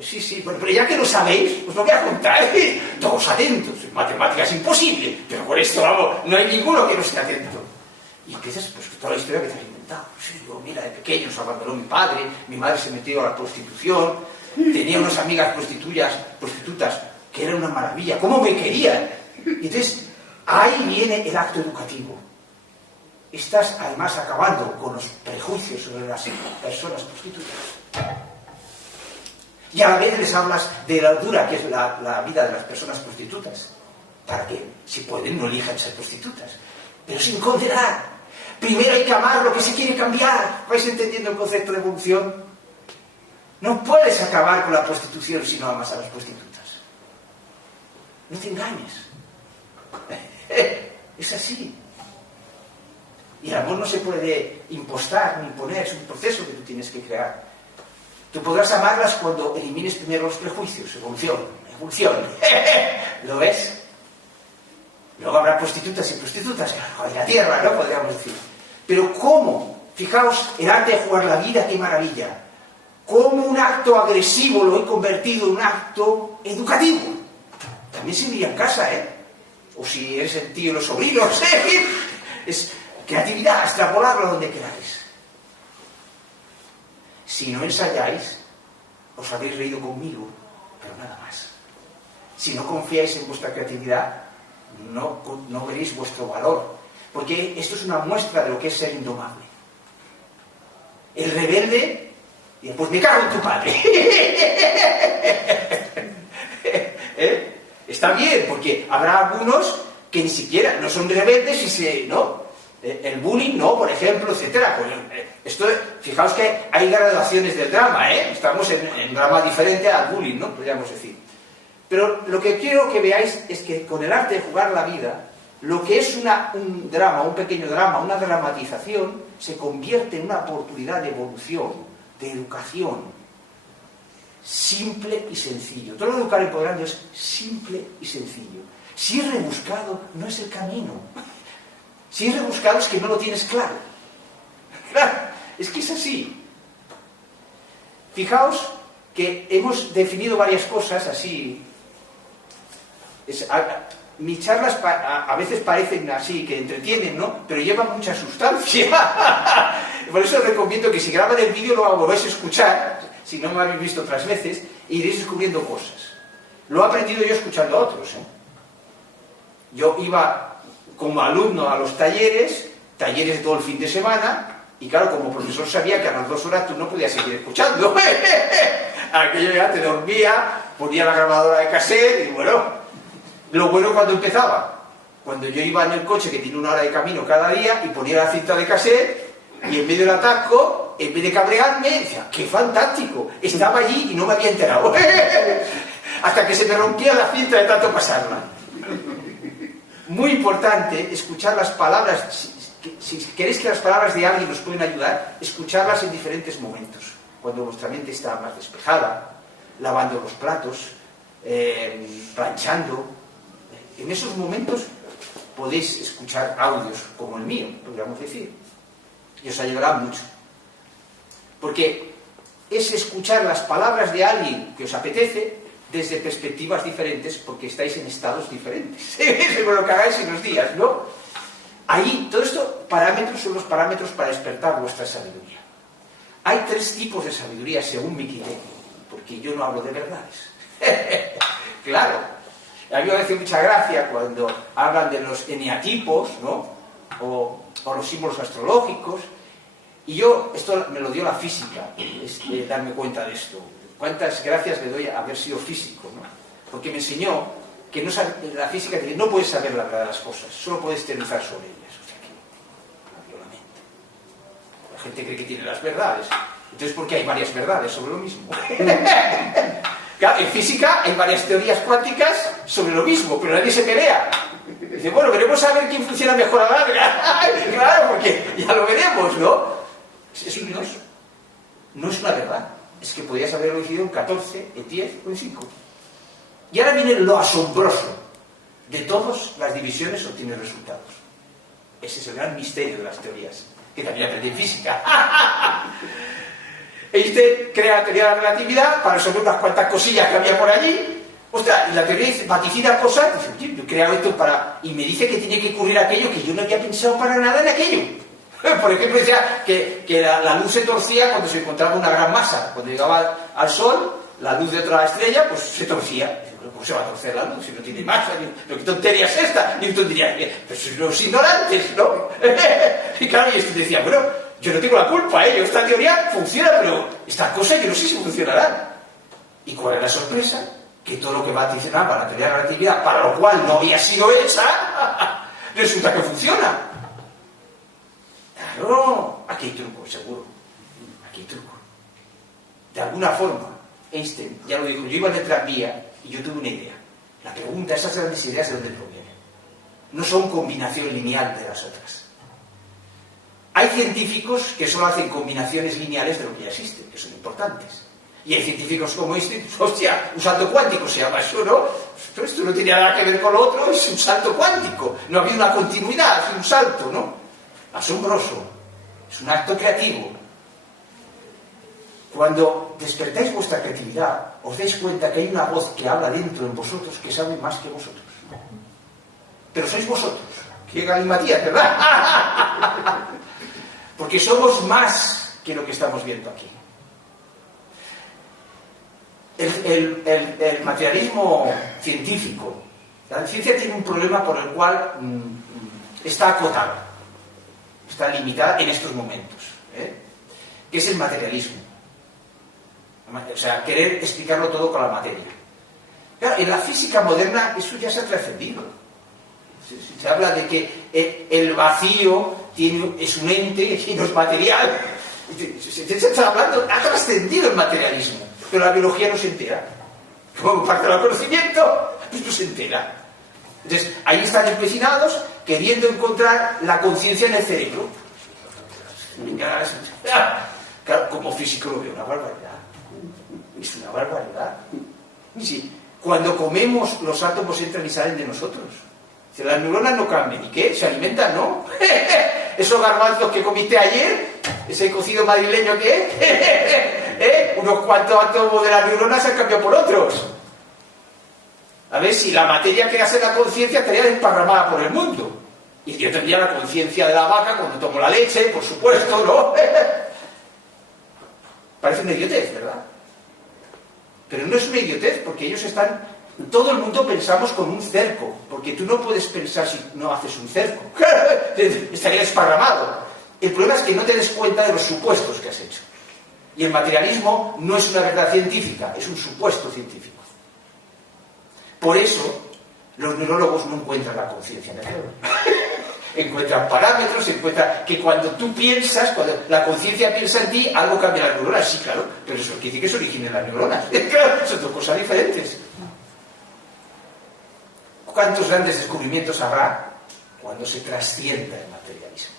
Sí, bueno, pero ya que lo sabéis, os lo voy a contar, todos atentos, en matemáticas es imposible, pero con esto, vamos, no hay ninguno que no esté atento. Y empiezas, pues, toda la historia que te has inventado. Sí, yo, mira, de pequeño nos abandonó mi padre, mi madre se metió a la prostitución, tenía unas amigas prostitutas, que eran una maravilla, ¿cómo me querían? Y entonces, ahí viene el acto educativo. Estás, además, acabando con los prejuicios sobre las personas prostitutas. Y a la vez les hablas de la dura que es la vida de las personas prostitutas, para que, si pueden, no elijan ser prostitutas, pero sin condenar. Primero hay que amar lo que se quiere cambiar. ¿Vais entendiendo el concepto de evolución? No puedes acabar con la prostitución si no amas a las prostitutas. No te engañes. Es así. Y el amor no se puede impostar ni imponer, es un proceso que tú tienes que crear. Tú podrás amarlas cuando elimines primero los prejuicios. Evolución. ¿Lo ves? Luego habrá prostitutas y prostitutas en la tierra, ¿no? Podríamos decir. Pero ¿cómo? Fijaos, el arte de jugar la vida, qué maravilla. ¿Cómo un acto agresivo lo he convertido en un acto educativo? También se diría en casa, ¿eh? O si eres el tío y los sobrinos, ¿eh? Es creatividad, extrapolarlo donde queráis. Si no ensayáis, os habéis reído conmigo, pero nada más. Si no confiáis en vuestra creatividad, no veréis vuestro valor. Porque esto es una muestra de lo que es ser indomable. El rebelde, y después me cago en tu padre. Está bien, porque habrá algunos que ni siquiera no son rebeldes y ¿no? El bullying, no, por ejemplo, etcétera. Esto, fijaos que hay graduaciones del drama, ¿eh? Estamos en drama diferente al bullying, ¿no? Podríamos decir. Pero lo que quiero que veáis es que con el arte de jugar la vida, lo que es un drama, un pequeño drama, una dramatización, se convierte en una oportunidad de evolución, de educación, simple y sencillo. Todo lo educar empoderando es simple y sencillo. Si es rebuscado, no es el camino. Si es rebuscado es que no lo tienes claro. Claro, es que es así. Fijaos que hemos definido varias cosas así. Mis charlas a veces parecen así, que entretienen, ¿no? Pero llevan mucha sustancia. Por eso os recomiendo que si graban el vídeo lo volváis a escuchar, si no me habéis visto otras veces, e iréis descubriendo cosas. Lo he aprendido yo escuchando a otros, ¿eh? Yo iba como alumno a los talleres todo el fin de semana, y claro, como profesor sabía que a las 2 horas tú no podías seguir escuchando. Aquello ya te dormía, ponía la grabadora de cassette, y bueno... Lo bueno cuando empezaba, cuando yo iba en el coche que tiene 1 hora de camino cada día y ponía la cinta de cassette y en medio del atasco, en vez de cabrearme, decía, ¡qué fantástico! Estaba allí y no me había enterado. Hasta que se me rompía la cinta de tanto pasarla. Muy importante escuchar las palabras, si queréis que las palabras de alguien os pueden ayudar, escucharlas en diferentes momentos. Cuando vuestra mente está más despejada, lavando los platos, planchando. En esos momentos podéis escuchar audios como el mío, podríamos decir, y os ayudará mucho. Porque es escuchar las palabras de alguien que os apetece desde perspectivas diferentes, porque estáis en estados diferentes. Según lo que hagáis en los días, ¿no? Ahí, todo esto, parámetros son los parámetros para despertar vuestra sabiduría. Hay 3 tipos de sabiduría según mi criterio, porque yo no hablo de verdades. Claro. A mí me hace mucha gracia cuando hablan de los eneatipos, ¿no? O los símbolos astrológicos. Y yo, esto me lo dio la física, darme cuenta de esto. Cuántas gracias le doy a haber sido físico, ¿no? Porque me enseñó que la física dice, no puedes saber la verdad de las cosas, solo puedes teorizar sobre ellas. O sea que, abrió la mente. La gente cree que tiene las verdades. Entonces, ¿por qué hay varias verdades sobre lo mismo? Claro, en física hay varias teorías cuánticas sobre lo mismo, pero nadie se pelea. Dice, bueno, queremos saber quién funciona mejor a la larga. Claro, porque ya lo veremos, ¿no? Eso no es una verdad. Es que podías haberlo decidido en 14, en 10 o en 5. Y ahora viene lo asombroso. De todas las divisiones obtienes resultados. Ese es el gran misterio de las teorías, que también aprendí en física. Einstein crea la teoría de la relatividad para resolver unas cuantas cosillas que había por allí. Ostras, y la teoría dice, vaticina cosas, dice, yo he creado esto para... Y me dice que tiene que ocurrir aquello que yo no había pensado para nada en aquello. Por ejemplo, decía que la luz se torcía cuando se encontraba una gran masa. Cuando llegaba al Sol, la luz de otra estrella, pues se torcía. ¿Cómo se va a torcer la luz si no tiene masa? ¿Qué tontería es esta? Newton diría, pues son los ignorantes, ¿no? Y claro, y esto decía, bueno, yo no tengo la culpa, ¿eh? Esta teoría funciona, pero estas cosas yo no sé si funcionarán. ¿Y cuál es la sorpresa? Que todo lo que vaticinaba la teoría de la relatividad, para lo cual no había sido hecha, resulta que funciona. Claro, aquí hay truco, seguro. Aquí hay truco. De alguna forma, Einstein, ya lo dijo, yo iba de tranvía y yo tuve una idea. La pregunta, esas grandes ideas, ¿de dónde provienen? No son combinación lineal de las otras. Hay científicos que solo hacen combinaciones lineales de lo que ya existe, que son importantes. Y hay científicos como este, hostia, un salto cuántico se llama eso, ¿no? Pero esto no tiene nada que ver con lo otro, es un salto cuántico. No ha habido una continuidad, es un salto, ¿no? Asombroso. Es un acto creativo. Cuando despertáis vuestra creatividad, os dais cuenta que hay una voz que habla dentro de vosotros que sabe más que vosotros. Pero sois vosotros. Que Galimatías, ¿verdad? Porque somos más que lo que estamos viendo aquí. El materialismo científico, la ciencia tiene un problema por el cual está acotada, está limitada en estos momentos, que es el materialismo. O sea, querer explicarlo todo con la materia. Claro, en la física moderna eso ya se ha trascendido. Se habla de que el vacío es un ente y no es material. Se está hablando, ha trascendido el materialismo. Pero la biología no se entera. Como parte del conocimiento, pues no se entera. Entonces, ahí están empecinados queriendo encontrar la conciencia en el cerebro. Claro, como físico lo veo una barbaridad. Es una barbaridad. Sí, cuando comemos, los átomos entran y salen de nosotros. Si las neuronas no cambian, ¿y qué? ¿Se alimentan, no? Esos garbanzos que comiste ayer, ese cocido madrileño que es, unos cuantos átomos de las neuronas se han cambiado por otros. A ver si la materia que hace la conciencia estaría desparramada por el mundo. Y yo tendría la conciencia de la vaca cuando tomo la leche, por supuesto, ¿no? Parece una idiotez, ¿verdad? Pero no es una idiotez, porque ellos están... Todo el mundo pensamos con un cerco, porque tú no puedes pensar si no haces un cerco. Estaría desparramado. El problema es que no te des cuenta de los supuestos que has hecho. Y el materialismo no es una verdad científica, es un supuesto científico. Por eso, los neurólogos no encuentran la conciencia en el cerebro. Encuentran parámetros, encuentran que cuando tú piensas, cuando la conciencia piensa en ti, algo cambia las neuronas. Sí, claro, pero eso quiere decir que se originen las neuronas. Claro, son dos cosas diferentes. ¿Cuántos grandes descubrimientos habrá cuando se trascienda el materialismo?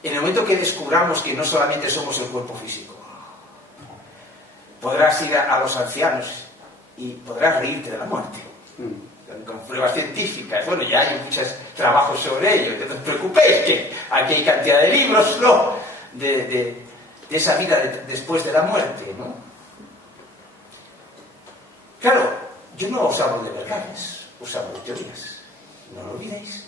En el momento que descubramos que no solamente somos el cuerpo físico, podrás ir a los ancianos y podrás reírte de la muerte. Con pruebas científicas. Bueno, ya hay muchos trabajos sobre ello. No os preocupéis, que aquí hay cantidad de libros, ¿no? De esa vida después de la muerte, ¿no? Claro, yo no os hablo de verdades. Os hablo de teorías. No lo olvidéis.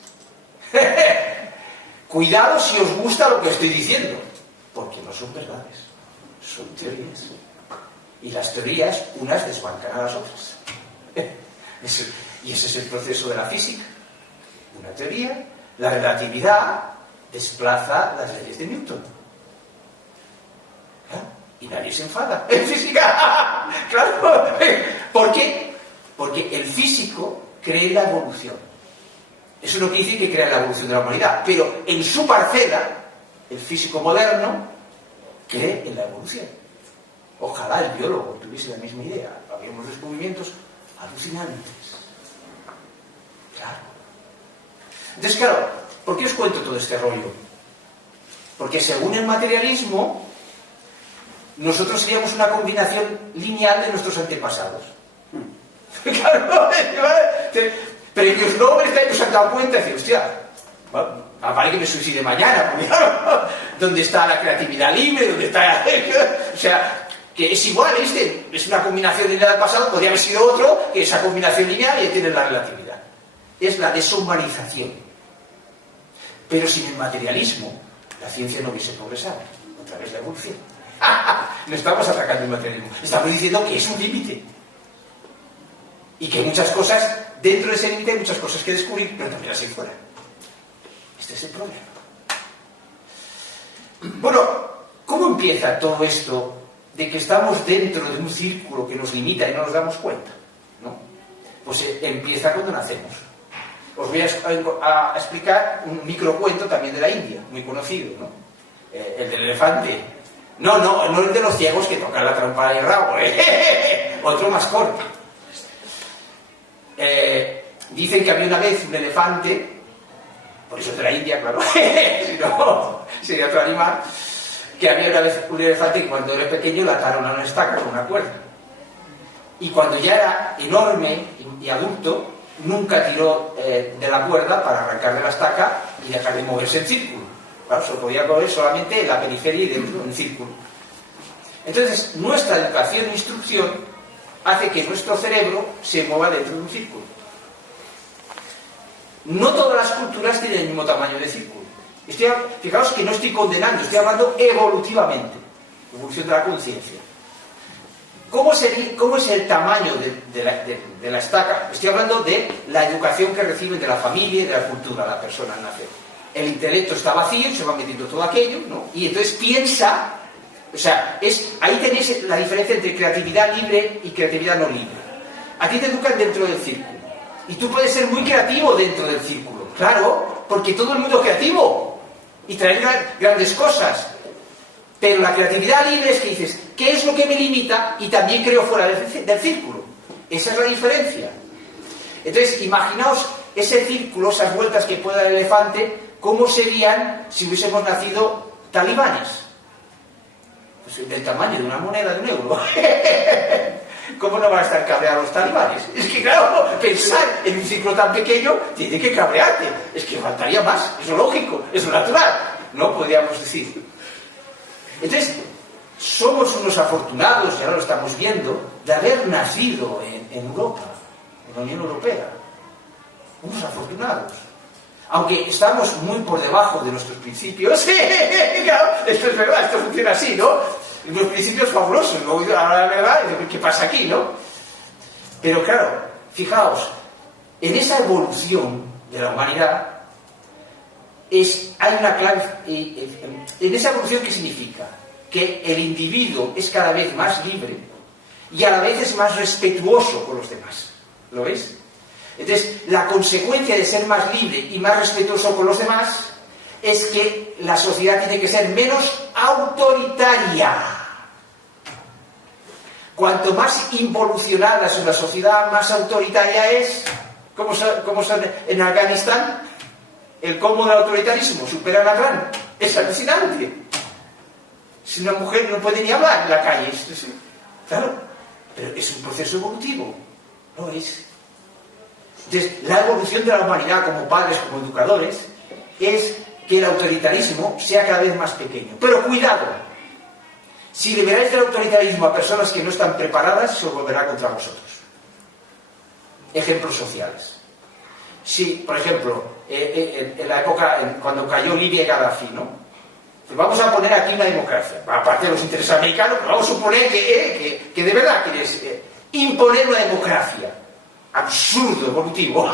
Cuidado si os gusta lo que estoy diciendo, porque no son verdades, son teorías. Y las teorías, unas desbancan a las otras. Y ese es el proceso de la física. Una teoría, la relatividad desplaza las leyes de Newton. ¿Ah? Y nadie se enfada. En física, claro. ¿Por qué? Porque el físico cree en la evolución. Eso no quiere decir que crea en la evolución de la humanidad, pero en su parcela, el físico moderno cree en la evolución. Ojalá el biólogo tuviese la misma idea. Había unos descubrimientos alucinantes. Claro. Entonces, claro, ¿por qué os cuento todo este rollo? Porque según el materialismo, nosotros seríamos una combinación lineal de nuestros antepasados. Claro, pero ellos no se han dado cuenta y dicen, hostia, vale que me suicide mañana, porque claro, ¿dónde está la creatividad libre? ¿Dónde está? O sea, que es igual, es una combinación lineal del pasado, podría haber sido otro, que esa combinación lineal y tiene la relatividad. Es la deshumanización. Pero sin el materialismo, la ciencia no hubiese progresado, a través de la evolución. No estamos atacando el materialismo, estamos diciendo que es un límite. Y que hay muchas cosas, dentro de ese límite hay muchas cosas que descubrir, pero también las hay fuera. Este es el problema. Bueno, ¿cómo empieza todo esto de que estamos dentro de un círculo que nos limita y no nos damos cuenta? ¿No? Pues empieza cuando nacemos. Os voy a explicar un microcuento también de la India, muy conocido, ¿no? El del elefante. No el de los ciegos que tocan la trompa del rabo, otro más corto. Dicen que había una vez un elefante, por eso de la India, claro, si no sería otro animal, que había una vez un elefante que cuando era pequeño lo ataron a una estaca con una cuerda. Y cuando ya era enorme y adulto, nunca tiró de la cuerda para arrancar de la estaca y dejar de moverse en círculo. Claro, se podía mover solamente en la periferia y dentro, en círculo. Entonces, nuestra educación e instrucción hace que nuestro cerebro se mueva dentro de un círculo. No todas las culturas tienen el mismo tamaño de círculo. Fijaos que no estoy condenando, estoy hablando evolutivamente. Evolución de la conciencia. ¿Cómo es el tamaño de la estaca? Estoy hablando de la educación que reciben de la familia y de la cultura la persona al nacer. El intelecto está vacío, se va metiendo todo aquello, ¿no? Y entonces piensa, o sea, ahí tenéis la diferencia entre creatividad libre y creatividad no libre. A ti te educan dentro del círculo. Y tú puedes ser muy creativo dentro del círculo. Claro, porque todo el mundo es creativo. Y traer grandes cosas. Pero la creatividad libre es que dices, ¿qué es lo que me limita? Y también creo fuera del círculo. Esa es la diferencia. Entonces, imaginaos ese círculo, esas vueltas que puede dar el elefante, ¿cómo serían si hubiésemos nacido talibanes? Pues del tamaño de una moneda de €1. ¿Cómo no van a estar cabreados los talibanes? Es que claro, pensar en un círculo tan pequeño tiene que cabrearte. Es que faltaría más, es lo lógico, es lo natural, ¿no? Podríamos decir. Entonces, somos unos afortunados, y ahora lo estamos viendo, de haber nacido en Europa, en la Unión Europea. Unos afortunados. Aunque estamos muy por debajo de nuestros principios. Claro, esto es verdad, esto funciona así, ¿no? Los principios fabulosos, luego ahora la verdad, ¿qué pasa aquí, no? Pero claro, fijaos, en esa evolución de la humanidad hay una clave. En esa evolución, ¿qué significa? Que el individuo es cada vez más libre y a la vez es más respetuoso con los demás. ¿Lo veis? Entonces, la consecuencia de ser más libre y más respetuoso con los demás es que la sociedad tiene que ser menos autoritaria. Cuanto más involucionada es una sociedad, más autoritaria es. ¿Cómo son en Afganistán? El colmo del autoritarismo supera la gran. Es alucinante. Si una mujer no puede ni hablar en la calle, claro, pero es un proceso evolutivo, ¿no es? Entonces, la evolución de la humanidad como padres, como educadores, es que el autoritarismo sea cada vez más pequeño. Pero cuidado, si liberáis del autoritarismo a personas que no están preparadas, se volverá contra vosotros. Ejemplos sociales. Si, por ejemplo, en la época, cuando cayó Libia y Gaddafi, ¿no? Vamos a poner aquí una democracia, aparte de los intereses americanos, vamos a suponer que de verdad quieres imponer una democracia. Absurdo, evolutivo.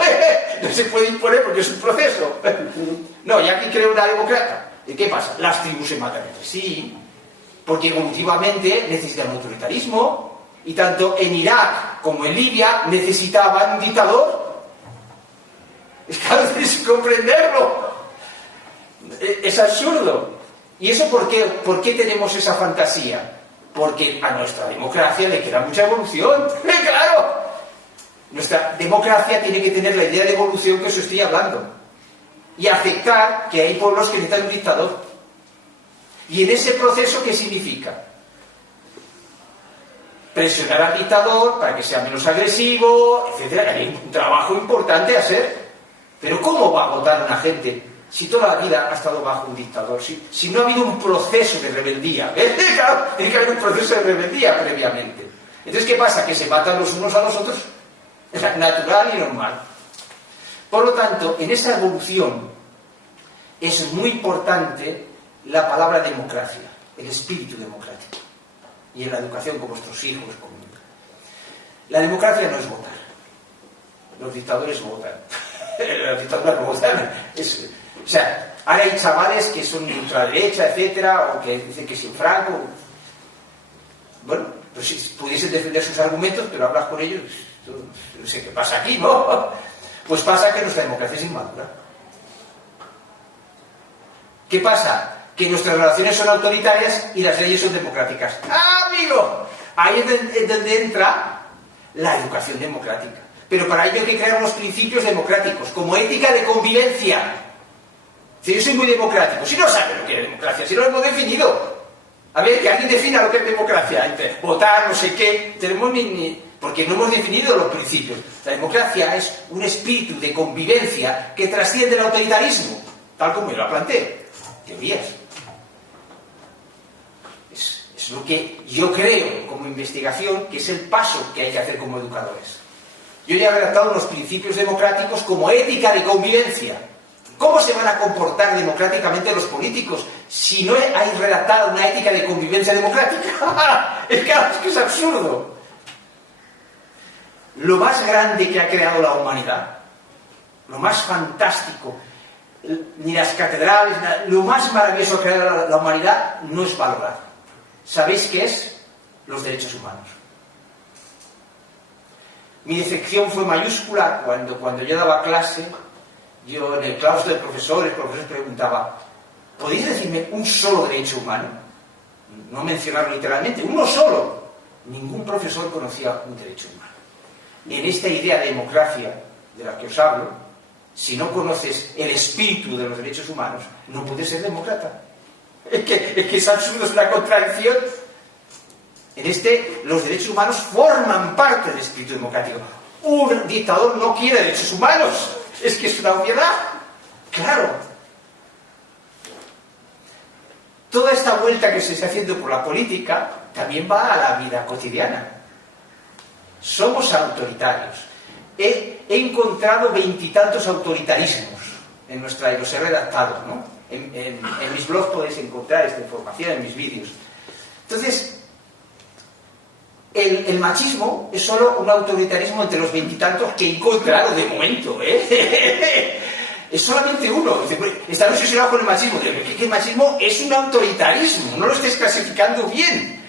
No se puede imponer porque es un proceso. No, ya que creo una democracia. ¿Y qué pasa? Las tribus se matan entre sí, porque evolutivamente necesitan un autoritarismo, y tanto en Irak como en Libia necesitaban un dictador. Es que tienes que comprenderlo. Es absurdo. ¿Y eso por qué tenemos esa fantasía? Porque a nuestra democracia le queda mucha evolución. ¡Claro! Nuestra democracia tiene que tener la idea de evolución que os estoy hablando. y aceptar que hay pueblos que necesitan un dictador. Y en ese proceso, ¿qué significa? Presionar al dictador para que sea menos agresivo, etc. Hay un trabajo importante a hacer. Pero ¿cómo va a votar una gente si toda la vida ha estado bajo un dictador? Si no ha habido un proceso de rebeldía. Claro, tiene que haber un proceso de rebeldía previamente. Entonces, ¿qué pasa? Que se matan los unos a los otros. Es natural y normal. Por lo tanto, en esa evolución es muy importante la palabra democracia, el espíritu democrático. Y en la educación con vuestros hijos. La democracia no es votar. Los dictadores votan. Las dictaduras no votan. O sea, ahora hay chavales que son de ultraderecha, etcétera, o que dicen que sin Franco. Bueno, pues si pudiesen defender sus argumentos, pero hablas con ellos, no sé qué pasa aquí, ¿no? Pues pasa que nuestra democracia es inmadura. ¿Qué pasa? Que nuestras relaciones son autoritarias y las leyes son democráticas. ¡Ah, amigo! Ahí es donde entra la educación democrática. Pero para ello hay que crear unos principios democráticos, como ética de convivencia. Si yo soy muy democrático, si no sabe lo que es democracia, si no lo hemos definido. A ver, que alguien defina lo que es democracia. Entre votar, no sé qué, tenemos porque no hemos definido los principios. La democracia es un espíritu de convivencia que trasciende el autoritarismo, tal como yo lo planteé. Teorías. Es lo que yo creo como investigación que es el paso que hay que hacer como educadores. Yo ya he redactado unos principios democráticos como ética de convivencia. ¿Cómo se van a comportar democráticamente los políticos si no hay redactada una ética de convivencia democrática? Es que es absurdo. Lo más grande que ha creado la humanidad, lo más fantástico, ni las catedrales, lo más maravilloso que ha creado la humanidad no es valorar. ¿Sabéis qué es? Los derechos humanos. Mi decepción fue mayúscula cuando yo daba clase. Yo en el claustro de profesores preguntaba: ¿podéis decirme un solo derecho humano? No mencionarlo literalmente, uno solo. Ningún profesor conocía un derecho humano. En esta idea de democracia de la que os hablo, si no conoces el espíritu de los derechos humanos, no puedes ser demócrata. Es que es absurdo, es una contradicción. Los derechos humanos forman parte del espíritu democrático. Un dictador no quiere derechos humanos. Es que es una obviedad. Claro. Toda esta vuelta que se está haciendo por la política también va a la vida cotidiana. Somos autoritarios. He encontrado 20 y tantos autoritarismos en los he redactado, ¿no? En mis blogs podéis encontrar esta información, en mis vídeos. Entonces, el machismo es solo un autoritarismo entre los 20 y tantos que he encontrado de momento, ¿eh? Es solamente uno. Está obsesionado con el machismo. Que el machismo es un autoritarismo, no lo estés clasificando bien.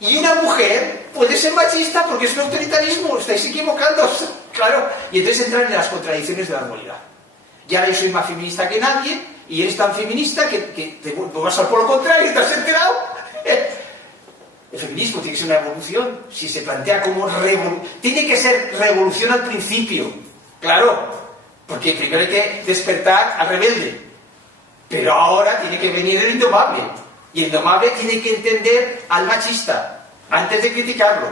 Y una mujer puede ser machista porque es un autoritarismo, estáis equivocando, claro. Y entonces entran en las contradicciones de la dualidad. Ya yo soy más feminista que nadie, y eres tan feminista que te vas al polo contrario, ¿te has enterado? El feminismo tiene que ser una evolución. Si se plantea como revolución, tiene que ser revolución al principio, claro, porque primero hay que despertar al rebelde, pero ahora tiene que venir el indomable, y el indomable tiene que entender al machista antes de criticarlo,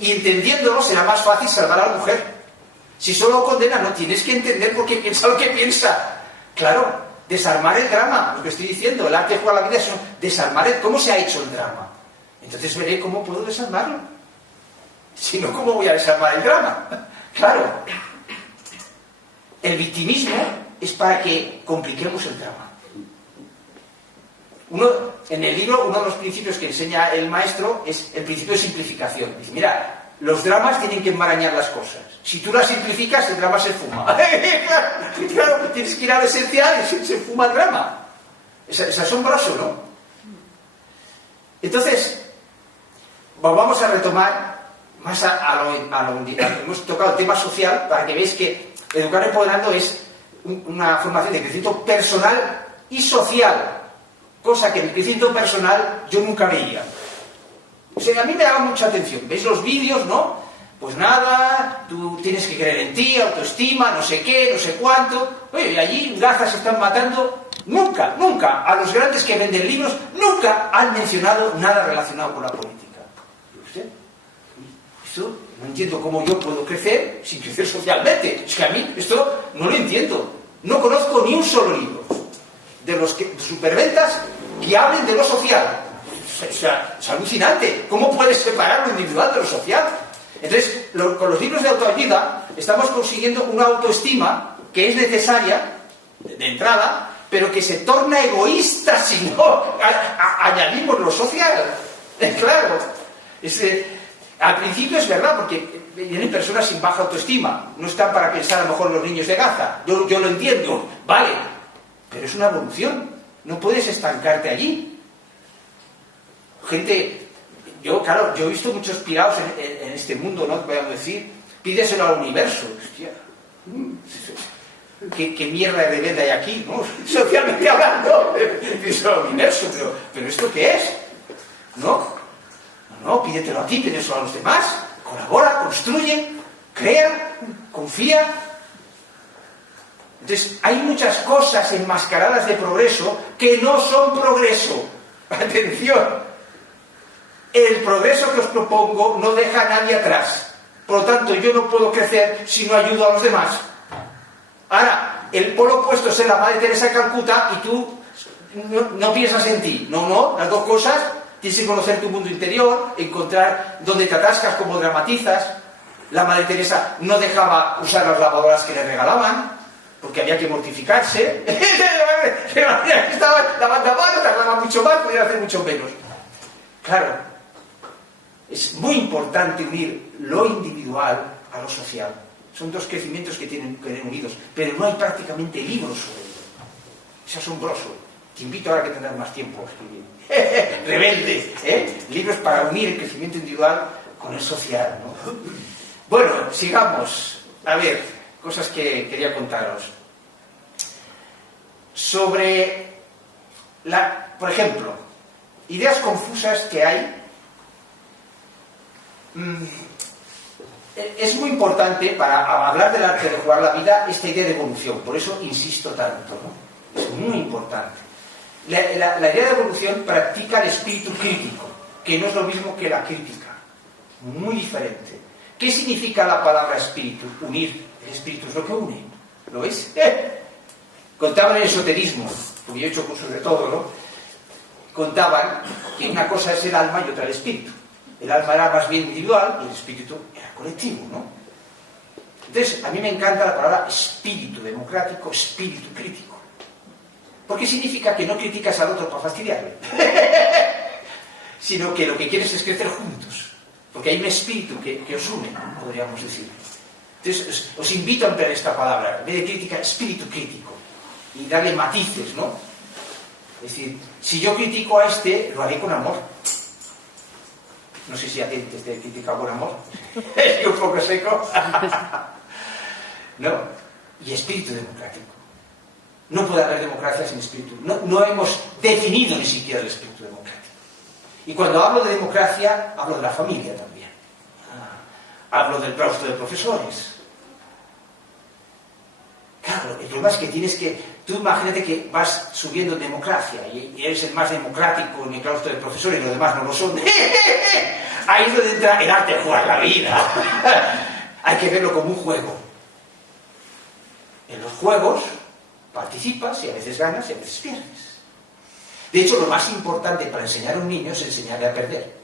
y entendiéndolo será más fácil salvar a la mujer. Si solo condena, no, tienes que entender por qué piensa lo que piensa. Claro, desarmar el drama, lo que estoy diciendo, el arte de jugar la vida es desarmar cómo se ha hecho el drama. Entonces veré cómo puedo desarmarlo. Si no, ¿cómo voy a desarmar el drama? Claro. El victimismo es para que compliquemos el drama. En el libro, uno de los principios que enseña el maestro es el principio de simplificación. Dice, mira, los dramas tienen que enmarañar las cosas. Si tú las simplificas, el drama se fuma. Claro, tienes que ir a lo esencial y se fuma el drama. Es asombroso, ¿no? Entonces, vamos a retomar más a lo hemos tocado el tema social para que veáis que educar empoderando es una formación de crecimiento personal y social, cosa que en el crecimiento personal yo nunca veía. O sea, a mí me daba mucha atención. ¿Veis los vídeos, no? pues nada, tú tienes que creer en ti, autoestima, no sé qué, no sé cuánto. Oye, y allí en Gaza se están matando. Nunca, nunca, a los grandes que venden libros, nunca han mencionado nada relacionado con la política. ¿Y usted? Esto no entiendo cómo yo puedo crecer sin crecer socialmente. Es que a mí esto no lo entiendo. No conozco ni un solo libro de los superventas que hablen de lo social. O sea, es alucinante. ¿Cómo puedes separar lo individual de lo social? Entonces, con los libros de autoayuda estamos consiguiendo una autoestima que es necesaria de entrada, pero que se torna egoísta si no añadimos lo social. Claro. Al principio es verdad, porque vienen personas sin baja autoestima. No están para pensar a lo mejor los niños de Gaza. Yo lo entiendo, vale. Pero es una evolución. No puedes estancarte allí. Gente, yo he visto muchos pirados en este mundo, ¿no? Voy a decir, pídeselo al universo. Hostia. ¿Qué mierda de rebelde hay aquí, ¿no? Socialmente hablando, pídeselo al universo, pero ¿esto qué es? ¿No? No, pídetelo a ti, pídeselo a los demás. Colabora, construye, crea, confía. Entonces, hay muchas cosas enmascaradas de progreso que no son progreso. Atención. El progreso que os propongo no deja a nadie atrás. Por lo tanto, yo no puedo crecer si no ayudo a los demás. Ahora, el polo opuesto es la Madre Teresa de Calcuta y tú no piensas en ti. No, las dos cosas. Tienes que conocer tu mundo interior, encontrar dónde te atascas, cómo dramatizas. La Madre Teresa no dejaba usar las lavadoras que le regalaban, porque había que mortificarse. Estaba lavando a mano, tardaba mucho más, podía hacer mucho menos. Claro, es muy importante unir lo individual a lo social. Son dos crecimientos que tienen que ir unidos, pero no hay prácticamente libros sobre ello. Es asombroso. Te invito ahora que tendrás más tiempo a escribir. Rebelde, libros para unir el crecimiento individual con el social, ¿no? Bueno, sigamos. A ver, cosas que quería contaros. Sobre, por ejemplo, ideas confusas que hay. Es muy importante para hablar del arte de jugar la vida esta idea de evolución. Por eso insisto tanto, ¿no? Es muy importante. La idea de evolución practica el espíritu crítico, que no es lo mismo que la crítica. Muy diferente. ¿Qué significa la palabra espíritu? Unir. El espíritu es lo que une. ¿Lo veis? Contaban el esoterismo, porque yo he hecho cursos de todo, ¿no? Contaban que una cosa es el alma y otra el espíritu. El alma era más bien individual y el espíritu era colectivo, ¿no? Entonces, a mí me encanta la palabra espíritu democrático, espíritu crítico. Porque significa que no criticas al otro para fastidiarle, sino que lo que quieres es crecer juntos. Porque hay un espíritu que os une, podríamos decir. Entonces, os invito a emplear esta palabra, en vez de crítica, espíritu crítico. Y darle matices, ¿no? Es decir, si yo critico a este, lo haré con amor. No sé si a ti te critica con amor. Es un poco seco. No. Y espíritu democrático. No puede haber democracia sin espíritu. No hemos definido ni siquiera el espíritu democrático. Y cuando hablo de democracia, hablo de la familia también. Hablo del claustro de profesores. Claro, el problema es que tienes que... Tú imagínate que vas subiendo en democracia y eres el más democrático en el claustro de profesores y los demás no lo son. Ahí es donde entra el arte de jugar la vida. Hay que verlo como un juego. En los juegos participas y a veces ganas y a veces pierdes. De hecho, lo más importante para enseñar a un niño es enseñarle a perder.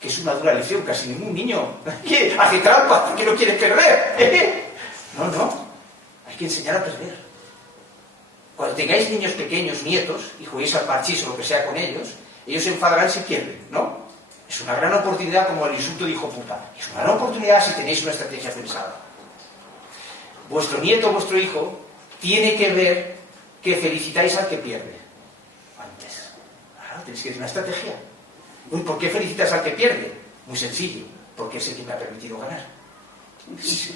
Que es una dura lección. Casi ningún niño hace trampa porque no quiere perder. No. Hay que enseñar a perder. Cuando tengáis niños pequeños, nietos, y juguéis al parchís o lo que sea con ellos, ellos se enfadarán si pierden, ¿no? Es una gran oportunidad, como el insulto de hijo puta. Es una gran oportunidad si tenéis una estrategia pensada. Vuestro nieto, vuestro hijo, tiene que ver que felicitáis al que pierde. Antes. Claro, tenéis que decir una estrategia. Uy, ¿por qué felicitas al que pierde? Muy sencillo, porque es el que me ha permitido ganar.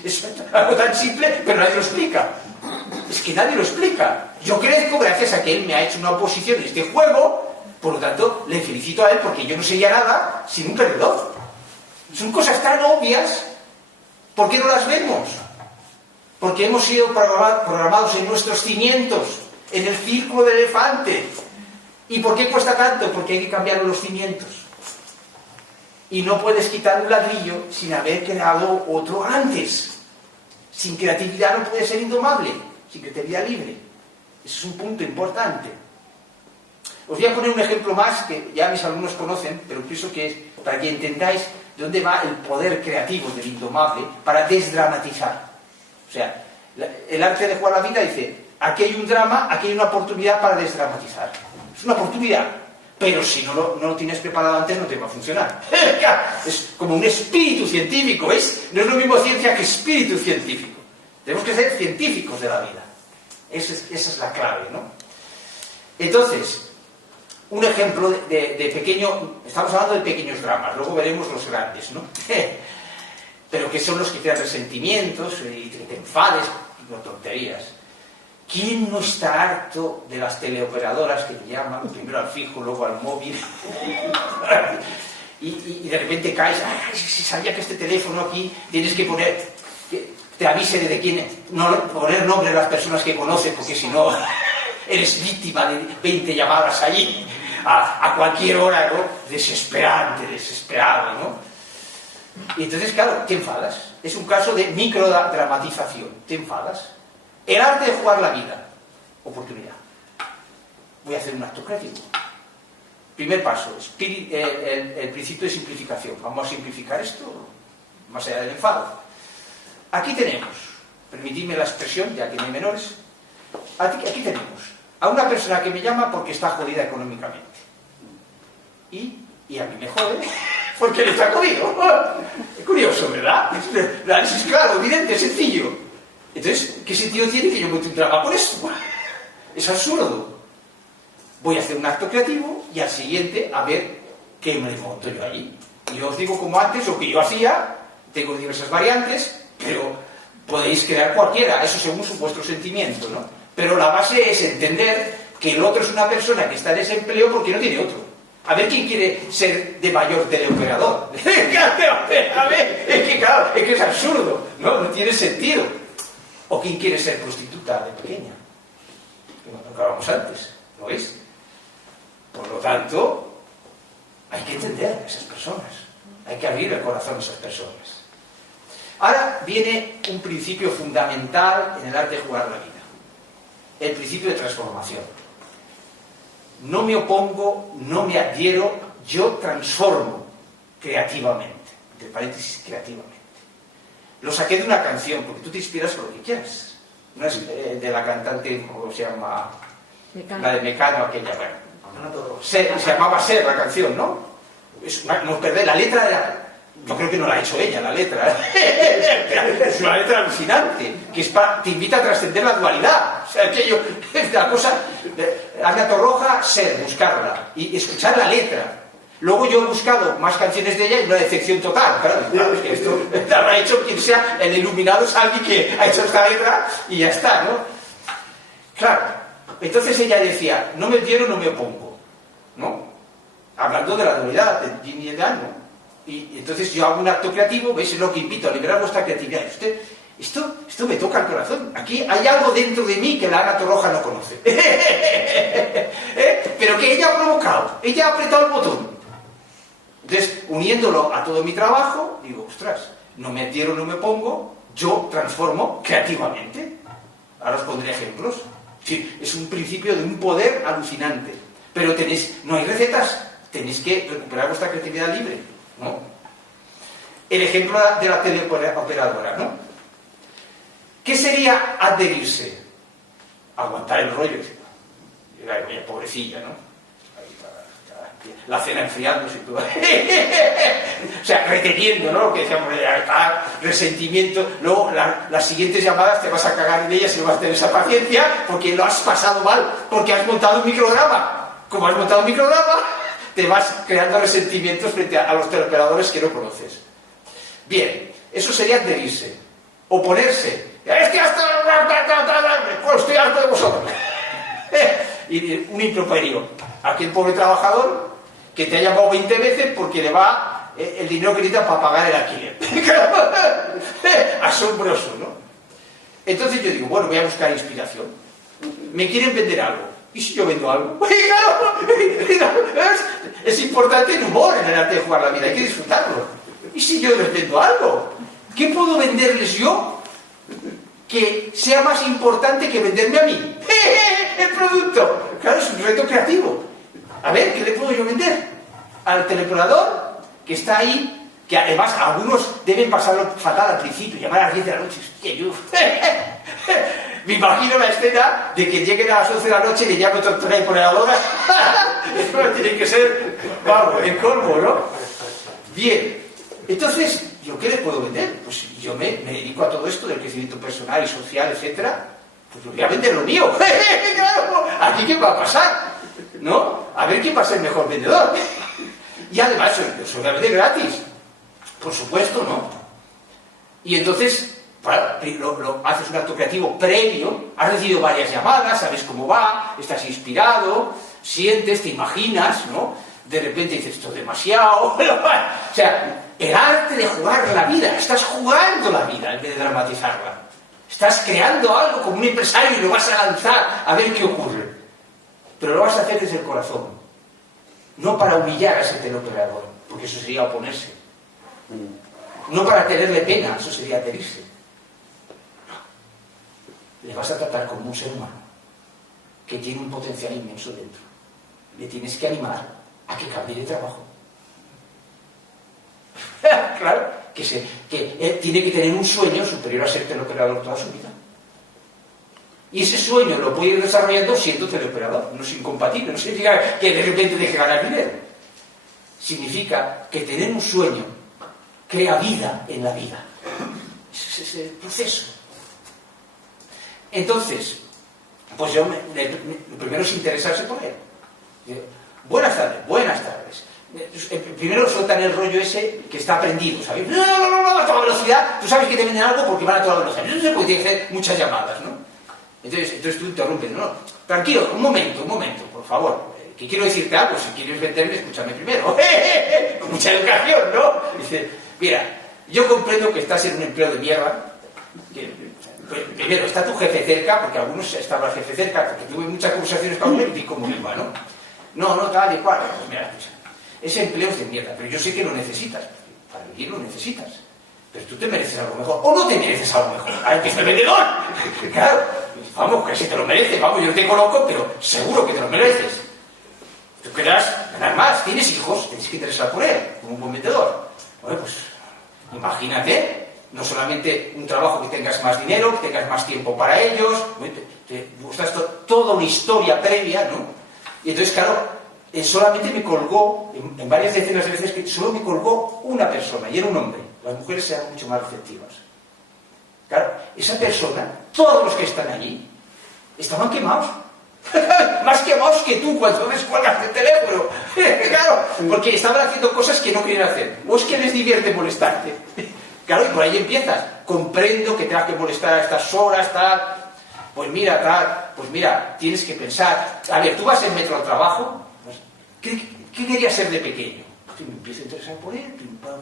Es algo tan simple, pero nadie lo explica. Es que nadie lo explica. Yo crezco gracias a que él me ha hecho una oposición en este juego, por lo tanto, le felicito a él porque yo no sería nada sin un perdedor. Son cosas tan obvias ¿Por qué no las vemos? Porque hemos sido programados en nuestros cimientos, en el círculo del elefante. ¿Y por qué cuesta tanto? Porque hay que cambiar los cimientos. Y no puedes quitar un ladrillo sin haber creado otro antes. Sin creatividad no puedes ser indomable, sin creatividad libre. Ese es un punto importante. Os voy a poner un ejemplo más que ya mis alumnos conocen, pero pienso que es para que entendáis de dónde va el poder creativo del indomable para desdramatizar. O sea, el arte de jugar la vida dice, aquí hay un drama, aquí hay una oportunidad para desdramatizar. Es una oportunidad, pero si no lo tienes preparado antes no te va a funcionar. Es como un espíritu científico, ¿veis? No es lo mismo ciencia que espíritu científico. Tenemos que ser científicos de la vida. Esa es la clave, ¿no? Entonces, un ejemplo de pequeño... Estamos hablando de pequeños dramas, luego veremos los grandes, ¿no? Pero que son los que crean resentimientos y te enfades, no tonterías. ¿Quién no está harto de las teleoperadoras que te llaman, primero al fijo, luego al móvil? y de repente caes, ¡ay, si sabía que este teléfono aquí tienes que poner... que te avise de quién es, no poner nombre a las personas que conoces, porque si no eres víctima de 20 llamadas allí a cualquier hora, ¿no? Desesperante, desesperado, ¿no? Y entonces, claro, te enfadas. Es un caso de microdramatización. Te enfadas. El arte de jugar la vida. Oportunidad. Voy a hacer un acto creativo. Primer paso, el principio de simplificación. Vamos a simplificar esto más allá del enfado. Aquí tenemos, permitidme la expresión, ya que no hay menores, aquí tenemos a una persona que me llama porque está jodida económicamente. Y a mí me jode porque le está jodido. Es curioso, ¿verdad? Es un análisis claro, evidente, sencillo. Entonces, ¿qué sentido tiene que yo monte un drama por eso? Es absurdo. Voy a hacer un acto creativo y al siguiente a ver qué me monto yo allí. Y yo os digo como antes, lo que yo hacía, tengo diversas variantes, pero podéis crear cualquiera, eso según vuestro sentimiento, ¿no? Pero la base es entender que el otro es una persona que está en desempleo porque no tiene otro. A ver quién quiere ser de mayor teleoperador. A ver, es que es absurdo, ¿no? No tiene sentido. O quién quiere ser prostituta de pequeña. Que nos tocábamos antes, ¿lo veis? Por lo tanto, hay que entender a esas personas. Hay que abrir el corazón a esas personas. Ahora viene un principio fundamental en el arte de jugar la vida. El principio de transformación. No me opongo, no me adhiero, yo transformo creativamente. Entre paréntesis, creativamente. Lo saqué de una canción, porque tú te inspiras con lo que quieras. No es de la cantante, ¿cómo se llama? Mecano. La de Mecano, aquella, bueno. Se llamaba Ser, la canción, ¿no? No perdés, la letra era... Yo creo que no la ha hecho ella, la letra. Es una letra alucinante, que es te invita a trascender la dualidad. O sea, aquello, es la cosa... Ana Torroja, Ser, buscarla, y escuchar la letra. Luego yo he buscado más canciones de ella y una decepción total. Claro, es que esto lo ha hecho quien sea, el iluminado es alguien que ha hecho esta letra y ya está, ¿no? Claro, entonces ella decía, no me adhiero, no me opongo, ¿no? Hablando de la dualidad, de yin y el yang, ¿no? Y entonces yo hago un acto creativo, ¿veis? Es lo que invito a liberar vuestra creatividad. Esto me toca el corazón. Aquí hay algo dentro de mí que la Ana Torroja no conoce. Pero que ella ha provocado, ella ha apretado el botón. Entonces, uniéndolo a todo mi trabajo, digo, ostras, no me adhiero, no me pongo, yo transformo creativamente. Ahora os pondré ejemplos. Sí, es un principio de un poder alucinante. Pero no hay recetas, tenéis que recuperar vuestra creatividad libre, ¿no? El ejemplo de la teleoperadora, ¿no? ¿Qué sería adherirse? Aguantar el rollo. Pobrecilla, ¿no? La cena enfriándose y todo. O sea, reteniendo, ¿no? Lo que decíamos, resentimiento. Luego, las siguientes llamadas te vas a cagar en ellas y no vas a tener esa paciencia porque lo has pasado mal, porque has montado un microdrama. Como has montado un microdrama, te vas creando resentimientos frente a los teleoperadores que no conoces. Bien, eso sería adherirse. Oponerse. Es que hasta... estoy harto de vosotros. Y un improperio. Aquel pobre trabajador que te ha llamado 20 veces porque le va el dinero que necesita para pagar el alquiler. Asombroso, ¿no? Entonces yo digo, bueno, voy a buscar inspiración. Me quieren vender algo. ¿Y si yo vendo algo? Es importante el humor en el arte de jugar la vida, hay que disfrutarlo. ¿Y si yo les vendo algo? ¿Qué puedo venderles yo que sea más importante que venderme a mí? El producto. Claro, es un reto creativo. A ver, ¿qué le puedo yo vender? Al teleoperador que está ahí, que además algunos deben pasarlo fatal al principio, llamar a las 10 de la noche. Hostia, yo... Me imagino la escena de que lleguen a las 11 de la noche y le llamen doctora y poner la hora. Eso tiene que ser, vamos, el colmo, ¿no? Bien, entonces, ¿yo qué les puedo vender? Pues yo me dedico a todo esto del crecimiento personal y social, etcétera. Pues voy a vender lo mío. Claro, ¿aquí qué va a pasar? ¿No? A ver quién va a ser el mejor vendedor. Y además, eso lo voy a vender gratis. Por supuesto, ¿no? Y entonces... haces un acto creativo previo, has recibido varias llamadas, sabes cómo va, estás inspirado, sientes, te imaginas, ¿no? De repente dices, esto es demasiado. O sea, el arte de jugar la vida, estás jugando la vida en vez de dramatizarla. Estás creando algo como un empresario y lo vas a lanzar a ver qué ocurre. Pero lo vas a hacer desde el corazón, no para humillar a ese teleoperador, porque eso sería oponerse. No para tenerle pena, eso sería adherirse. Le vas a tratar como un ser humano que tiene un potencial inmenso dentro. Le tienes que animar a que cambie de trabajo. Claro, que él tiene que tener un sueño superior a ser teleoperador toda su vida. Y ese sueño lo puede ir desarrollando siendo teleoperador. No es incompatible, no significa que de repente deje ganar dinero. Significa que tener un sueño crea vida en la vida. Ese es el proceso. Entonces, pues yo, lo primero es interesarse por él. Buenas tardes, buenas tardes. Primero sueltan el rollo ese que está aprendido, ¿sabes? No, a toda velocidad. Tú sabes que te venden algo porque van a toda velocidad. No sé por qué tienes que hacer muchas llamadas, ¿no? Entonces tú interrumpes, no, tranquilo, un momento, por favor. Que quiero decirte algo, si quieres venderme, escúchame primero. Con mucha educación, ¿no? Dice, mira, yo comprendo que estás en un empleo de mierda. Primero, está tu jefe cerca, porque algunos estaba el jefe cerca, porque tuve muchas conversaciones con él y vi cómo iba, ¿no? No, tal y cual. Pues mira, ese empleo es de mierda, pero yo sé que lo necesitas. Para vivir lo necesitas. Pero tú te mereces algo mejor, o no te mereces algo mejor. ¡Ay, que es el vendedor! Claro, vamos, que si te lo mereces, vamos, yo no te conozco, pero seguro que te lo mereces. Tú querrás ganar más, tienes hijos, tienes que interesar por él, como un buen vendedor. Bueno, pues, imagínate. No solamente un trabajo que tengas más dinero, que tengas más tiempo para ellos, te gustas toda una historia previa, ¿no? Y entonces, claro, solamente me colgó, en varias decenas de veces, que solo me colgó una persona, y era un hombre. Las mujeres sean mucho más receptivas. Claro, esa persona, todos los que están allí, estaban quemados. Más quemados que tú cuando descuelgas el teléfono. Claro, porque estaban haciendo cosas que no querían hacer. O es que les divierte molestarte. Claro, y por ahí empiezas. Comprendo que tengas que molestar a estas horas, tal. Pues mira, tienes que pensar. A ver, tú vas en metro al trabajo. ¿Qué querías ser de pequeño? Pues me empiezo a interesar por él, pim pam.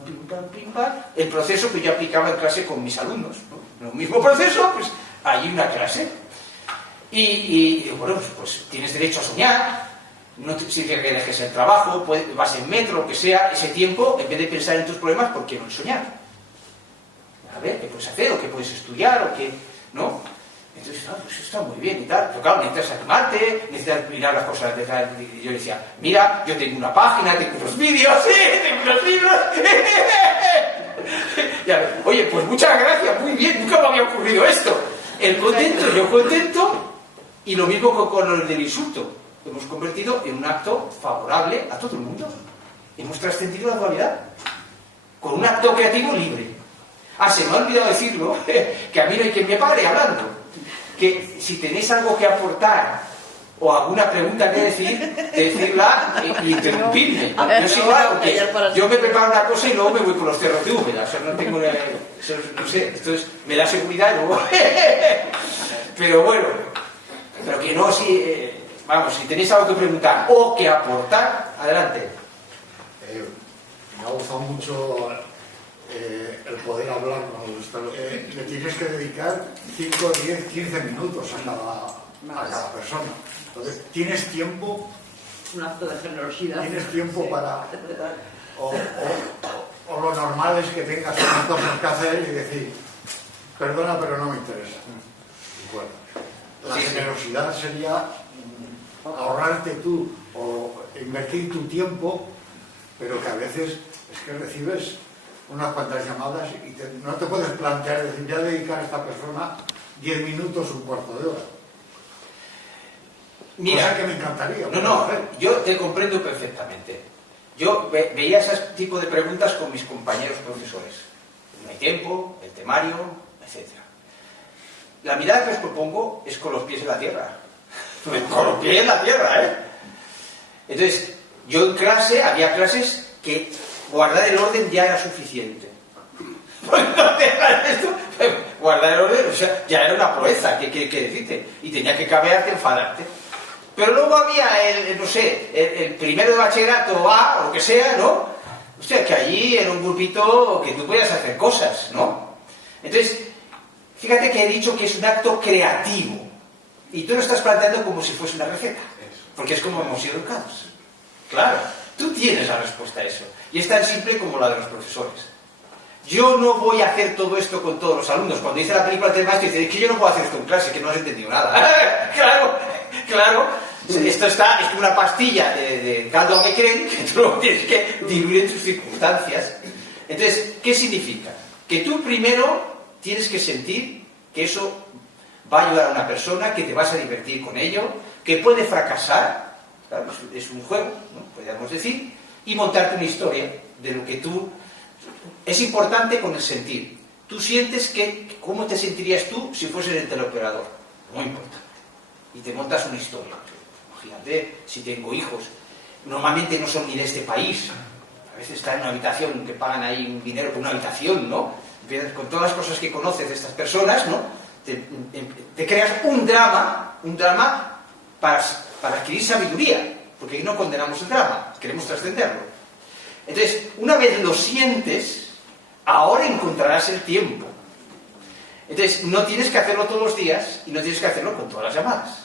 El proceso que yo aplicaba en clase con mis alumnos, ¿no? El mismo proceso, pues hay una clase. Y digo, bueno, pues tienes derecho a soñar. No significa que dejes el trabajo, vas en metro, lo que sea, ese tiempo, en vez de pensar en tus problemas, ¿por qué no soñar? A ver, ¿qué puedes hacer? ¿O qué puedes estudiar? ¿O qué? ¿No? Entonces, pues eso está muy bien y tal. Pero claro, necesitas animarte, necesitas mirar las cosas detrás. Y yo decía, mira, yo tengo una página, tengo unos vídeos, tengo unos libros. Oye, pues muchas gracias, muy bien, nunca me había ocurrido esto. El contento, yo contento, y lo mismo con el del insulto. Lo hemos convertido en un acto favorable a todo el mundo. Hemos trascendido la dualidad con un acto creativo libre. Se me ha olvidado decirlo, que a mí no hay quien me pare hablando. Que si tenéis algo que aportar o alguna pregunta que decirla y interrumpirme. Yo sigo algo que yo me preparo una cosa y luego me voy con los cerros de Úbeda. O sea, no tengo, no sé, entonces me da seguridad y luego... Pero bueno, pero que no, si tenéis algo que preguntar o que aportar, adelante. Me ha gustado mucho el poder hablar con los le tienes que dedicar 5, 10, 15 minutos a cada persona. Entonces, tienes tiempo. Un acto de generosidad. Tienes tiempo para. O lo normal es que tengas unas cosas que hacer y decir, perdona, pero no me interesa. Y bueno, la generosidad sería ahorrarte tú o invertir tu tiempo, pero que a veces es que recibes unas cuantas llamadas y no te puedes plantear, decir, ya dedicar a esta persona 10 minutos, un cuarto de hora. Mira, cosa que me encantaría. No, yo te comprendo perfectamente. Yo veía ese tipo de preguntas con mis compañeros profesores. No hay tiempo, el temario, etc. La mirada que os propongo es con los pies en la tierra. Con los pies en la tierra, ¿eh? Entonces, yo en clase, había clases que guardar el orden ya era suficiente. Guardar el orden, o sea, ya era una proeza, ¿qué decirte? Y tenía que cabearte, enfadarte. Pero luego había el primero de bachillerato A, o lo que sea, ¿no? O sea, que allí era un grupito que tú podías hacer cosas, ¿no? Entonces, fíjate que he dicho que es un acto creativo. Y tú lo estás planteando como si fuese una receta. Porque es como hemos sido educados. Claro, tú tienes la respuesta a eso. Y es tan simple como la de los profesores. Yo no voy a hacer todo esto con todos los alumnos. Cuando hice la película del maestro, dice, es que yo no puedo hacer esto en clase, que no has entendido nada. Claro. Esto es como una pastilla de caldo a creen que tú lo tienes que diluir en tus circunstancias. Entonces, ¿qué significa? Que tú primero tienes que sentir que eso va a ayudar a una persona, que te vas a divertir con ello, que puede fracasar, claro, es un juego, ¿no? Podríamos decir, y montarte una historia de lo que tú... Es importante con el sentir. Tú sientes que... ¿Cómo te sentirías tú si fueses el teleoperador? Muy importante. Y te montas una historia. Imagínate, si tengo hijos, normalmente no son ni de este país. A veces están en una habitación, que pagan ahí un dinero por una habitación, ¿no? Con todas las cosas que conoces de estas personas, ¿no? Te creas un drama para adquirir sabiduría, porque ahí no condenamos el drama, queremos trascenderlo. Entonces, una vez lo sientes, ahora encontrarás el tiempo. Entonces, no tienes que hacerlo todos los días y no tienes que hacerlo con todas las llamadas.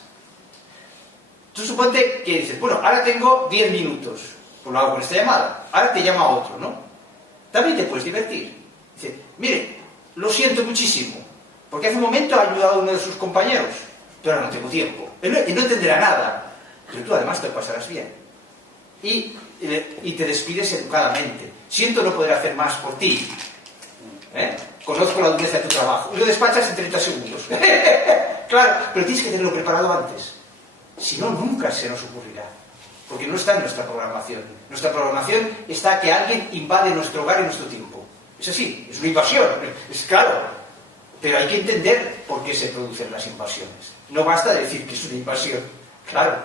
Tú suponte que dices, bueno, ahora tengo 10 minutos, pues lo hago con esta llamada, ahora te llama otro, ¿no? También te puedes divertir. Dice, mire, lo siento muchísimo, porque hace un momento ha ayudado a uno de sus compañeros, pero ahora no tengo tiempo. Él no entenderá nada, pero tú además te pasarás bien. Y te despides educadamente. Siento no poder hacer más por ti. Conozco la dureza de tu trabajo. Y lo despachas en 30 segundos. Claro, pero tienes que tenerlo preparado antes. Si no, nunca se nos ocurrirá. Porque no está en nuestra programación. Nuestra programación está que alguien invade nuestro hogar y nuestro tiempo. Es así, es una invasión. Es claro. Pero hay que entender por qué se producen las invasiones. No basta decir que es una invasión. Claro.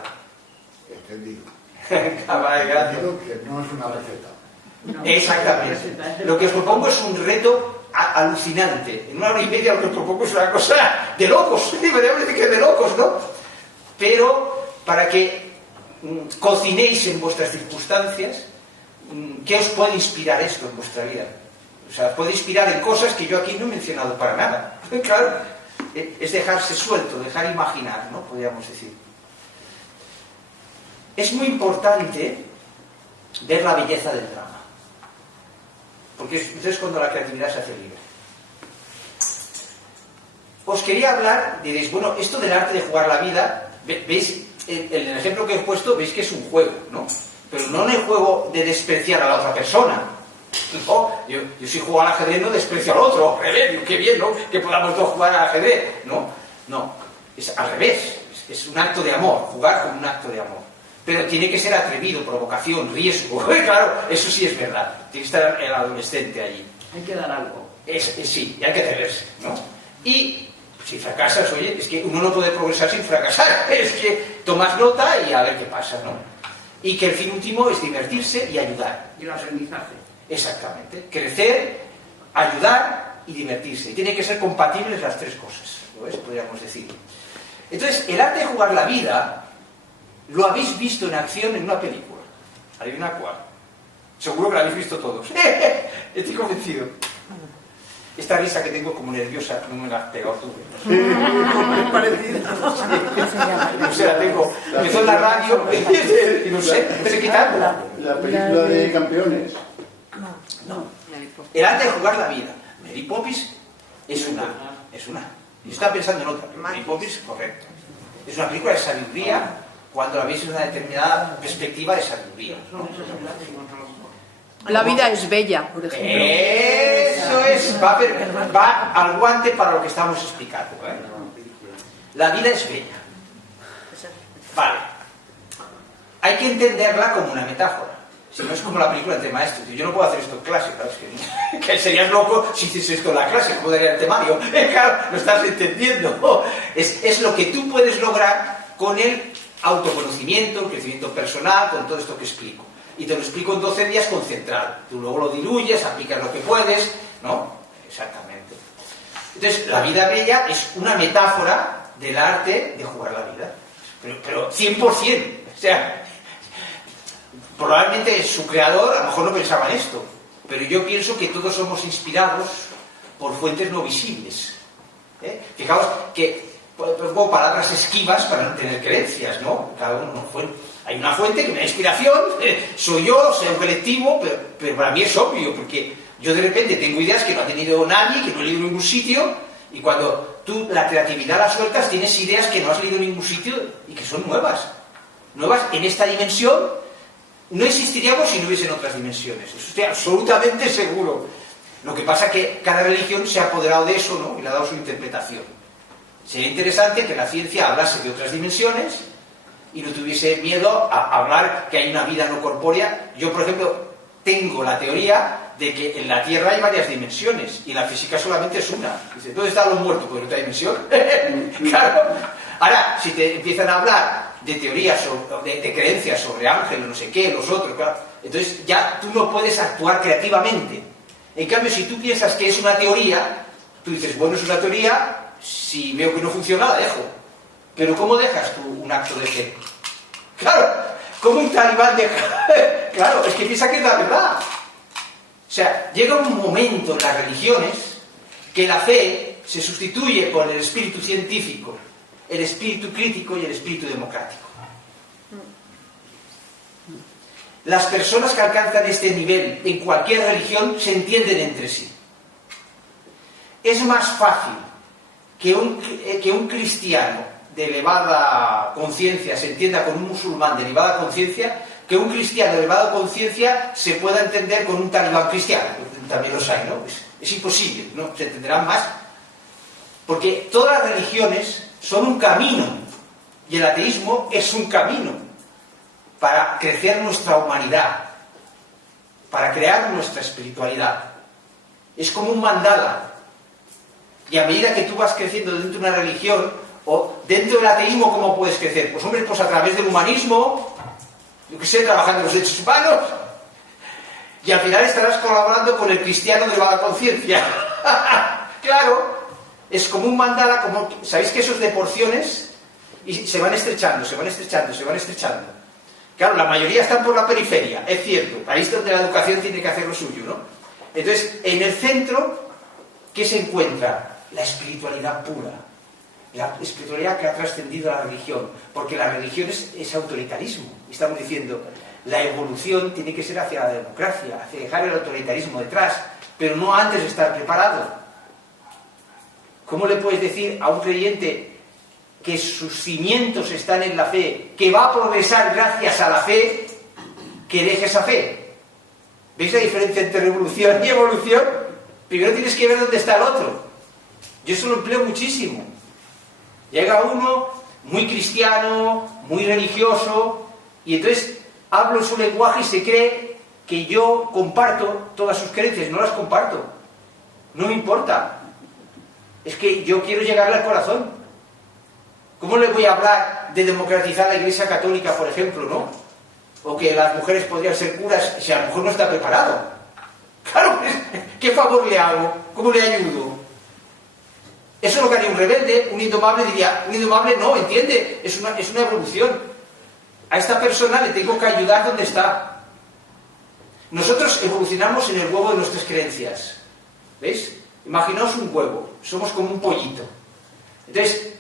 Entendido. Entendido que no es una receta. No, exactamente. Lo que os propongo es un reto alucinante. En 1 hora y media lo que os propongo es una cosa de locos. Podríamos decir que es de locos, ¿no? Pero para que cocinéis en vuestras circunstancias, ¿qué os puede inspirar esto en vuestra vida? O sea, puede inspirar en cosas que yo aquí no he mencionado para nada. Claro, es dejarse suelto, dejar imaginar, ¿no? Podríamos decir. Es muy importante ver la belleza del drama. Porque entonces cuando la creatividad se hace libre. Os quería hablar, diréis, bueno, esto del arte de jugar la vida, veis, en el ejemplo que os he puesto, veis que es un juego, ¿no? Pero no en el juego de despreciar a la otra persona. No, yo si juego al ajedrez no desprecio al otro, al revés, qué bien, ¿no? Que podamos todos jugar al ajedrez, no, es al revés, es un acto de amor, jugar con un acto de amor. Pero tiene que ser atrevido, provocación, riesgo. Claro, eso sí es verdad. Tiene que estar el adolescente allí. Hay que dar algo. Sí, y hay que atreverse, ¿no? Y si fracasas, oye, es que uno no puede progresar sin fracasar. Es que tomas nota y a ver qué pasa, ¿no? Y que el fin último es divertirse y ayudar. Y el aprendizaje. Exactamente. Crecer, ayudar y divertirse. Y tiene que ser compatibles las tres cosas, ¿lo ves? Podríamos decir. Entonces, el arte de jugar la vida lo habéis visto en acción en una película. Adivina cuál. Seguro que la habéis visto todos. Estoy convencido. Esta risa que tengo como nerviosa no me la has pegado tú. No sé, la tengo. Empezó en la radio y no sé qué tal. La película de Campeones. No. El arte de jugar la vida. Mary Poppins es una. Yo estaba pensando en otra, pero Mary Poppins, correcto. Es una película de sabiduría cuando la veis en una determinada perspectiva de sabiduría. La vida es bella, por ejemplo. Eso es, va al guante para lo que estamos explicando. La vida es bella. Vale. Hay que entenderla como una metáfora. Si no es como la película entre maestros. Yo no puedo hacer esto en clase, claro, es que serías loco si hiciese esto en la clase, ¿cómo daría el temario? Claro, lo estás entendiendo. Es lo que tú puedes lograr con el autoconocimiento, el crecimiento personal, con todo esto que explico. Y te lo explico en 12 días concentrado. Tú luego lo diluyes, aplicas lo que puedes, ¿no? Exactamente. Entonces, la vida bella es una metáfora del arte de jugar la vida. Pero 100%. O sea, probablemente su creador a lo mejor no pensaba en esto. Pero yo pienso que todos somos inspirados por fuentes no visibles. Fijaos que pongo palabras esquivas para no tener creencias, ¿no? Cada uno no fue. Hay una fuente que me da inspiración, soy yo, soy un colectivo, pero para mí es obvio, porque yo de repente tengo ideas que no ha tenido nadie, que no he leído en ningún sitio, y cuando tú la creatividad la sueltas, tienes ideas que no has leído en ningún sitio y que son nuevas. Nuevas en esta dimensión, no existiríamos si no hubiesen otras dimensiones, eso estoy absolutamente seguro. Lo que pasa es que cada religión se ha apoderado de eso, ¿no? Y le ha dado su interpretación. Sería interesante que la ciencia hablase de otras dimensiones y no tuviese miedo a hablar que hay una vida no corpórea. Yo, por ejemplo, tengo la teoría de que en la Tierra hay varias dimensiones y la física solamente es una. Dice, ¿dónde están los muertos? Pues en otra dimensión. Claro. Ahora, si te empiezan a hablar de teorías, de creencias sobre ángeles, no sé qué, los otros, claro, entonces ya tú no puedes actuar creativamente. En cambio, si tú piensas que es una teoría, tú dices, bueno, es una teoría, si veo que no funciona, la dejo. Pero ¿cómo dejas tú un acto de fe? Claro, ¿cómo un talibán deja? Claro, es que piensa que es la verdad. O sea, llega un momento en las religiones que la fe se sustituye por el espíritu científico, el espíritu crítico y el espíritu democrático. Las personas que alcanzan este nivel en cualquier religión se entienden entre sí. Es más fácil que un cristiano de elevada conciencia se entienda con un musulmán de elevada conciencia, que un cristiano de elevada conciencia se pueda entender con un talibán cristiano. También los hay, ¿no? Es imposible, ¿no? Se entenderán más. Porque todas las religiones son un camino, y el ateísmo es un camino para crecer nuestra humanidad, para crear nuestra espiritualidad. Es como un mandala. Y a medida que tú vas creciendo dentro de una religión, o dentro del ateísmo, ¿cómo puedes crecer? Pues hombre, pues a través del humanismo, yo qué sé, trabajando en los derechos humanos, y al final estarás colaborando con el cristiano de elevada conciencia. Claro, es como un mandala, como, ¿sabéis que eso es de porciones? Y se van estrechando, se van estrechando, se van estrechando. Claro, la mayoría están por la periferia, es cierto, ahí es donde la educación tiene que hacer lo suyo, ¿no? Entonces, en el centro, ¿qué se encuentra? La espiritualidad pura. La espiritualidad que ha trascendido a la religión, porque la religión es autoritarismo. Estamos diciendo, la evolución tiene que ser hacia la democracia, hacia dejar el autoritarismo detrás, pero no antes de estar preparado. ¿Cómo le puedes decir a un creyente que sus cimientos están en la fe, que va a progresar gracias a la fe, que deje esa fe? ¿Veis la diferencia entre revolución y evolución? Primero tienes que ver dónde está el otro. Yo eso lo empleo muchísimo. Llega uno muy cristiano, muy religioso, y entonces hablo en su lenguaje y se cree que yo comparto todas sus creencias. No las comparto. No me importa. Es que yo quiero llegarle al corazón. ¿Cómo le voy a hablar de democratizar la Iglesia Católica, por ejemplo, no? O que las mujeres podrían ser curas si a lo mejor no está preparado. Claro, ¿qué favor le hago? ¿Cómo le ayudo? Eso es lo que haría un rebelde. Un indomable diría, un indomable no, entiende, es una evolución. A esta persona le tengo que ayudar donde está. Nosotros evolucionamos en el huevo de nuestras creencias. ¿Veis? Imaginaos un huevo, somos como un pollito. Entonces,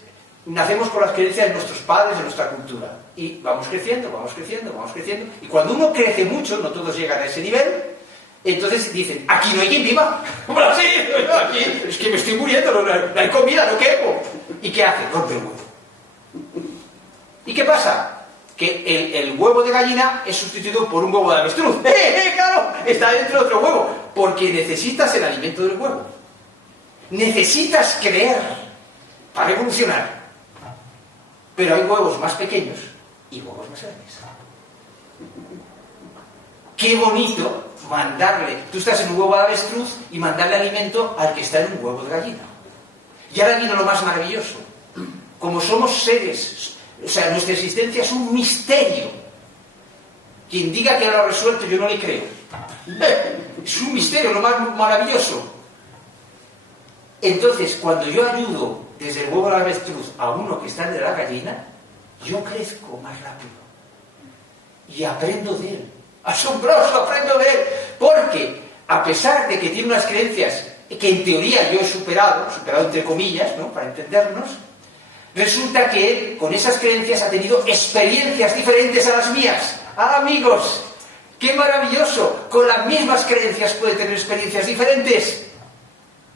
nacemos con las creencias de nuestros padres, de nuestra cultura. Y vamos creciendo, vamos creciendo, vamos creciendo. Y cuando uno crece mucho, no todos llegan a ese nivel, entonces dicen, aquí no hay quien viva. Bueno, sí, aquí es que me estoy muriendo, no hay comida, no quepo. ¿Y qué hace? Rompe el huevo. ¿Y qué pasa? Que el huevo de gallina es sustituido por un huevo de avestruz. ¡Claro! Está dentro de otro huevo. Porque necesitas el alimento del huevo. Necesitas creer para evolucionar. Pero hay huevos más pequeños y huevos más grandes. Qué bonito mandarle. Tú estás en un huevo de avestruz y mandarle alimento al que está en un huevo de gallina. Y ahora viene lo más maravilloso. Como somos seres, o sea, nuestra existencia es un misterio. Quien diga que lo ha resuelto, yo no le creo. Es un misterio, lo más maravilloso. Entonces, cuando yo ayudo desde el huevo de la avestruz a uno que está en la gallina, yo crezco más rápido. Y aprendo de él. Asombroso, aprendo de él. Porque, a pesar de que tiene unas creencias que en teoría yo he superado entre comillas, ¿no?, para entendernos, resulta que él, con esas creencias, ha tenido experiencias diferentes a las mías. ¡Ah, amigos! ¡Qué maravilloso! Con las mismas creencias puede tener experiencias diferentes.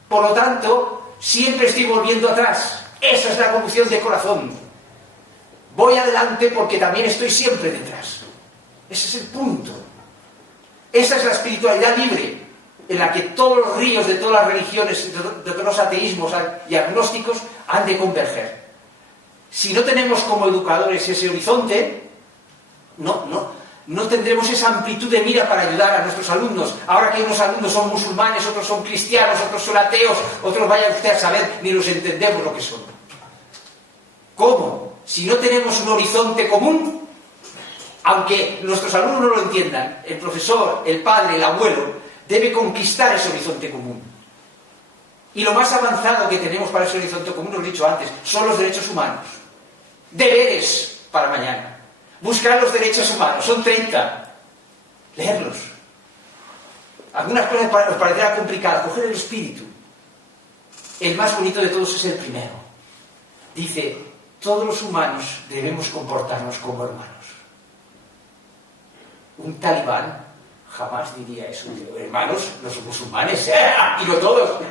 Por lo tanto, siempre estoy volviendo atrás. Esa es la evolución de corazón. Voy adelante porque también estoy siempre detrás. Ese es el punto. Esa es la espiritualidad libre, en la que todos los ríos de todas las religiones, de todos los ateísmos y agnósticos han de converger. Si no tenemos como educadores ese horizonte, no tendremos esa amplitud de mira para ayudar a nuestros alumnos. Ahora que unos alumnos son musulmanes, otros son cristianos, otros son ateos, otros vaya usted a saber, ni los entendemos lo que son. ¿Cómo? Si no tenemos un horizonte común, aunque nuestros alumnos no lo entiendan, el profesor, el padre, el abuelo, debe conquistar ese horizonte común. Y lo más avanzado que tenemos para ese horizonte común, lo he dicho antes, son los derechos humanos. Deberes para mañana. Buscar los derechos humanos, son 30. Leerlos. Algunas cosas os parecerá complicadas. Coger el espíritu. El más bonito de todos es el primero. Dice, todos los humanos debemos comportarnos como hermanos. Un talibán jamás diría eso. Hermanos, los musulmanes, digo todos.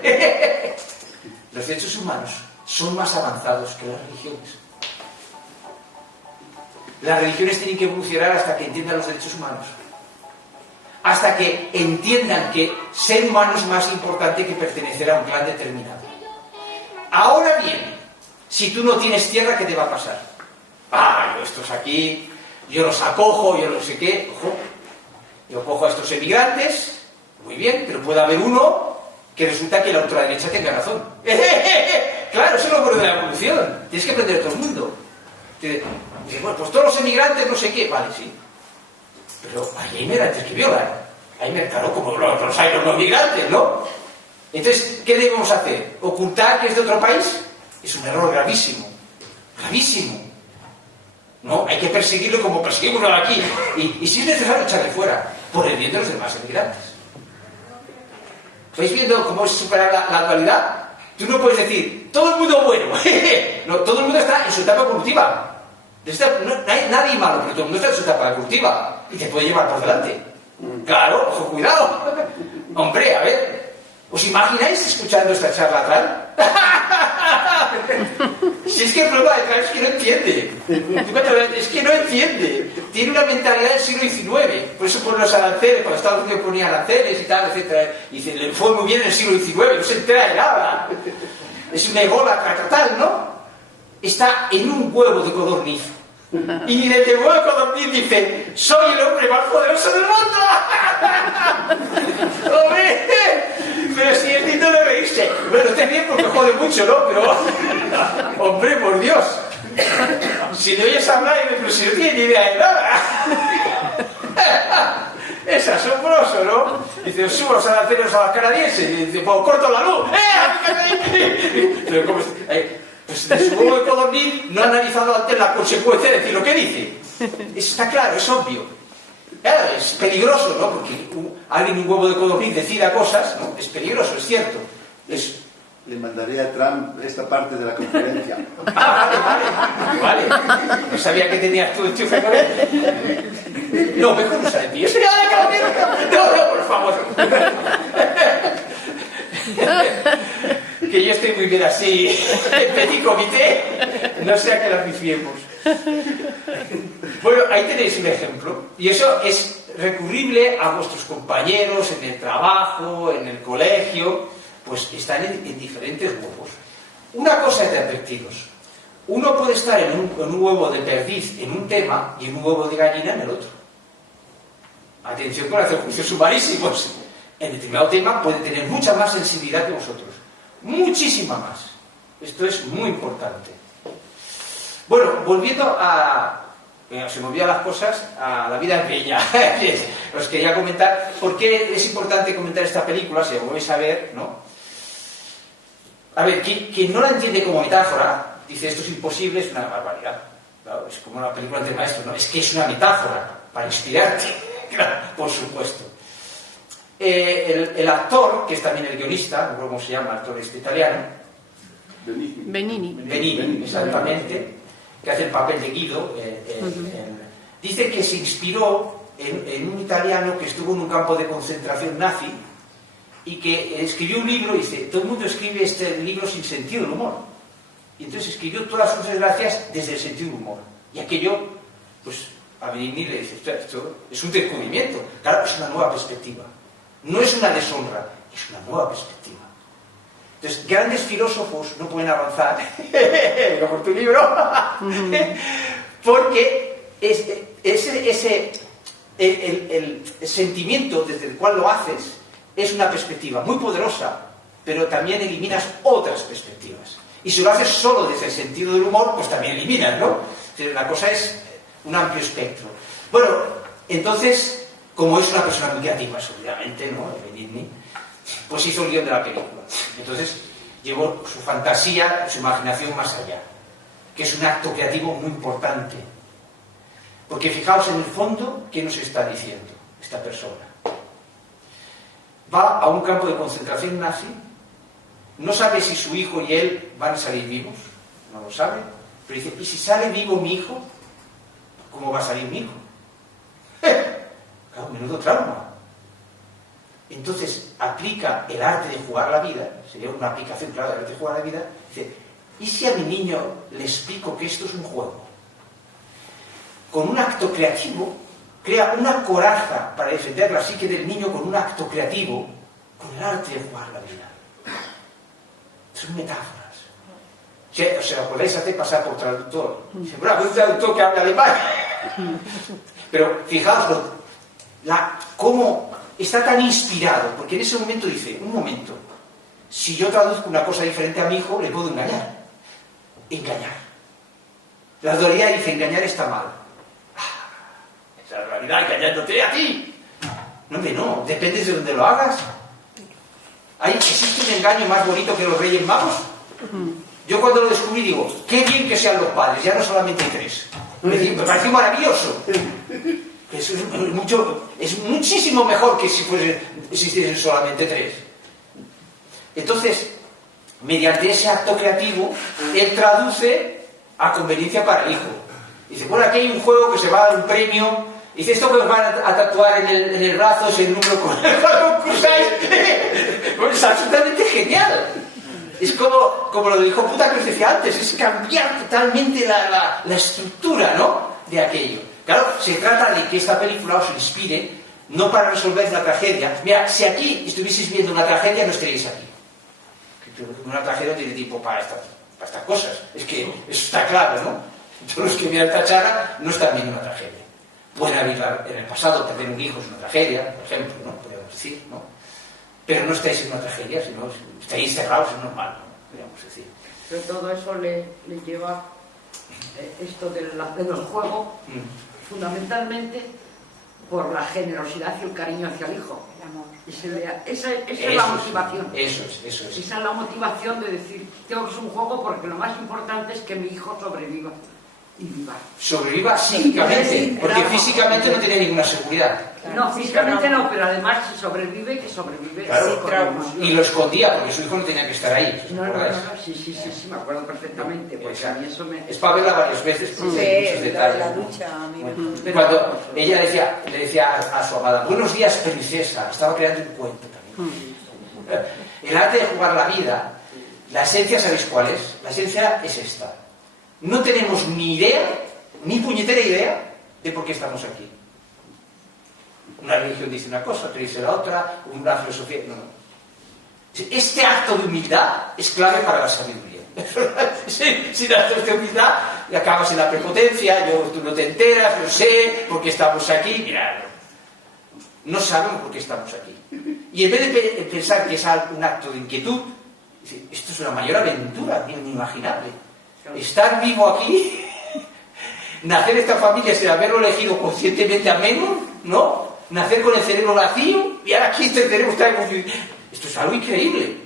Los derechos humanos son más avanzados que las religiones. Las religiones tienen que evolucionar hasta que entiendan los derechos humanos. Hasta que entiendan que ser humano es más importante que pertenecer a un clan determinado. Ahora bien, si tú no tienes tierra, ¿qué te va a pasar? Yo estos aquí, yo los acojo, yo no sé qué. Ojo, yo cojo a estos emigrantes, muy bien, pero puede haber uno que resulta que la ultraderecha tenga razón. Claro, eso es lo bueno de la evolución. Tienes que aprender de todo el mundo. Dice, bueno, pues todos los emigrantes no sé qué. Vale, sí. Pero hay emigrantes que violan. Claro, como los hay los no migrantes, ¿no? Entonces, ¿qué debemos hacer? ¿Ocultar que es de otro país? Es un error gravísimo. Gravísimo. No, hay que perseguirlo como perseguimos aquí. Y si es necesario, echarle fuera. Por el bien de los demás emigrantes. ¿Estáis viendo cómo es superar la dualidad? Tú no puedes decir, todo el mundo bueno. No, todo el mundo está en su etapa evolutiva. No hay nadie malo, pero todo el mundo está en su etapa evolutiva. Y te puede llevar por delante. Claro, ojo, cuidado. Hombre, a ver, ¿os imagináis escuchando esta charla atrás? Si es que el problema de atrás es que no entiende. Es que no entiende. Tiene una mentalidad del siglo XIX. Por eso pone los aranceles, cuando Estados Unidos ponía aranceles y tal, etc. Y dice, le fue muy bien en el siglo XIX, no se entera de nada. Es una ególatra total, ¿no? Está en un huevo de codorniz. Y desde el huevo de codorniz dice, soy el hombre más poderoso del mundo. ¡Hombre! Pero si el tito de reírse. Bueno, está bien porque jode mucho, ¿no? Pero, hombre, por Dios. Si le oyes hablar, pero si no tiene ni idea de nada. Es asombroso, ¿no? Dice, subo los aranceles a los canadienses. Y dice, pues corto la luz. Pero, ¿cómo pues de su huevo de codorniz no ha analizado antes la consecuencia de decir lo que dice. Eso está claro, es obvio. Claro, es peligroso, ¿no? Porque alguien un huevo de codorniz decida cosas, ¿no? Es peligroso, es cierto. Le mandaré a Trump esta parte de la conferencia. Vale. No sabía que tenías tú enchufe con él. No, mejor no sale ti. No, por favor. Que yo estoy muy bien así, en petit comité, no sea que la pifiemos. Bueno, ahí tenéis un ejemplo. Y eso es recurrible a vuestros compañeros en el trabajo, en el colegio, pues están en diferentes huevos. Una cosa es de advertiros. Uno puede estar en un huevo de perdiz en un tema y en un huevo de gallina en el otro. Atención con hacer juicios sumarísimos. En determinado tema puede tener mucha más sensibilidad que vosotros. Muchísima más. Esto es muy importante. Bueno, volviendo a... se me olvidan las cosas, a La vida es bella. Os quería comentar por qué es importante comentar esta película, si lo vais a ver, ¿no? A ver, quien no la entiende como metáfora, dice esto es imposible, es una barbaridad. Claro, es como una película entre maestros, ¿no? Es que es una metáfora para inspirarte, claro, por supuesto. El actor, que es también el guionista, no recuerdo cómo se llama, el actor italiano, Benigni, exactamente, que hace el papel de Guido, dice que se inspiró en un italiano que estuvo en un campo de concentración nazi y que escribió un libro y dice, todo el mundo escribe este libro sin sentido del humor. Y entonces escribió todas sus desgracias desde el sentido del humor. Y aquello, pues, a Benigni le dice, esto es un descubrimiento. Claro, es una nueva perspectiva. No es una deshonra, es una nueva perspectiva. Entonces, grandes filósofos no pueden avanzar, por tu libro, porque el sentimiento desde el cual lo haces es una perspectiva muy poderosa, pero también eliminas otras perspectivas. Y si lo haces solo desde el sentido del humor, pues también eliminas, ¿no? La cosa es un amplio espectro. Bueno, entonces, como es una persona muy creativa, obviamente, ¿no? Benigni, pues hizo el guión de la película. Entonces, llevó su fantasía, su imaginación más allá, que es un acto creativo muy importante. Porque fijaos en el fondo, ¿qué nos está diciendo esta persona? Va a un campo de concentración nazi, no sabe si su hijo y él van a salir vivos, no lo sabe, pero dice, ¿y si sale vivo mi hijo? ¿Cómo va a salir mi hijo? Claro, menudo trauma. Entonces aplica el arte de jugar la vida, sería una aplicación clara del arte de jugar la vida, dice, ¿y si a mi niño le explico que esto es un juego? Con un acto creativo, crea una coraza para defender la psique del niño con un acto creativo, con el arte de jugar la vida. Son metáforas. ¿Os acordáis hacer pasar por traductor? Dice, bueno, un traductor que habla alemán. Pero fijaos cómo está tan inspirado, porque en ese momento dice, un momento, si yo traduzco una cosa diferente a mi hijo, le puedo engañar. Engañar. La dualidad dice, engañar está mal. Esa es la realidad, engañándote a ti. No, hombre, no, depende de donde lo hagas. ¿Existe un engaño más bonito que los Reyes Magos? Yo cuando lo descubrí digo, qué bien que sean los padres, ya no solamente hay 3. Me pareció maravilloso. Es muchísimo mejor que si existiesen solamente 3. Entonces, mediante ese acto creativo, él traduce a conveniencia para el hijo. Dice, bueno, aquí hay un juego que se va a dar un premio. Dice, esto que os van a tatuar en el brazo es el número con el cual concursáis. Pues es absolutamente genial. Es como lo del hijo puta que os decía antes, es cambiar totalmente la estructura, ¿no?, de aquello. Claro, se trata de que esta película os inspire, no para resolver una tragedia. Mira, si aquí estuvieseis viendo una tragedia, no estaríais aquí. Una tragedia no tiene tiempo para estas cosas. Es que eso está claro, ¿no? Todos los que miran esta charla no están viendo una tragedia. Pueden haber en el pasado, perder un hijo es una tragedia, por ejemplo, ¿no? Podríamos decir, ¿no? Pero no estáis en una tragedia, sino estáis cerrados, es normal, ¿no? Podríamos decir. Pero todo eso le lleva esto del juego, fundamentalmente por la generosidad y el cariño hacia el hijo. Esa es la motivación. Eso es. Esa es la motivación de decir, tengo que ser un juego porque lo más importante es que mi hijo sobreviva. y viva. Sobreviva psíquicamente, porque físicamente no tenía ninguna seguridad. No, físicamente no, pero además si sobrevive, que sobrevive. Claro. con emoción. Y lo escondía porque su hijo no tenía que estar ahí. No, sí, me acuerdo perfectamente, porque a mí eso me... Es para verla varias veces, porque hay muchos detalles. la ducha, a mí me... Cuando ella le decía a su amada, buenos días, princesa, estaba creando un cuento también. El arte de jugar la vida, la esencia, ¿sabéis cuál es? La esencia es esta. No tenemos ni idea, ni puñetera idea de por qué estamos aquí. Una religión dice una cosa, otra dice la otra, una filosofía... No. Este acto de humildad es clave para la sabiduría. Sin actos de humildad y acabas en la prepotencia, tú no te enteras, yo sé por qué estamos aquí. Mirad, no sabemos por qué estamos aquí. Y en vez de pensar que es un acto de inquietud, esto es la mayor aventura inimaginable. Estar vivo aquí, nacer en esta familia sin haberlo elegido conscientemente a menos, ¿no? Nacer con el cerebro vacío y ahora aquí este cerebro está... Esto es algo increíble.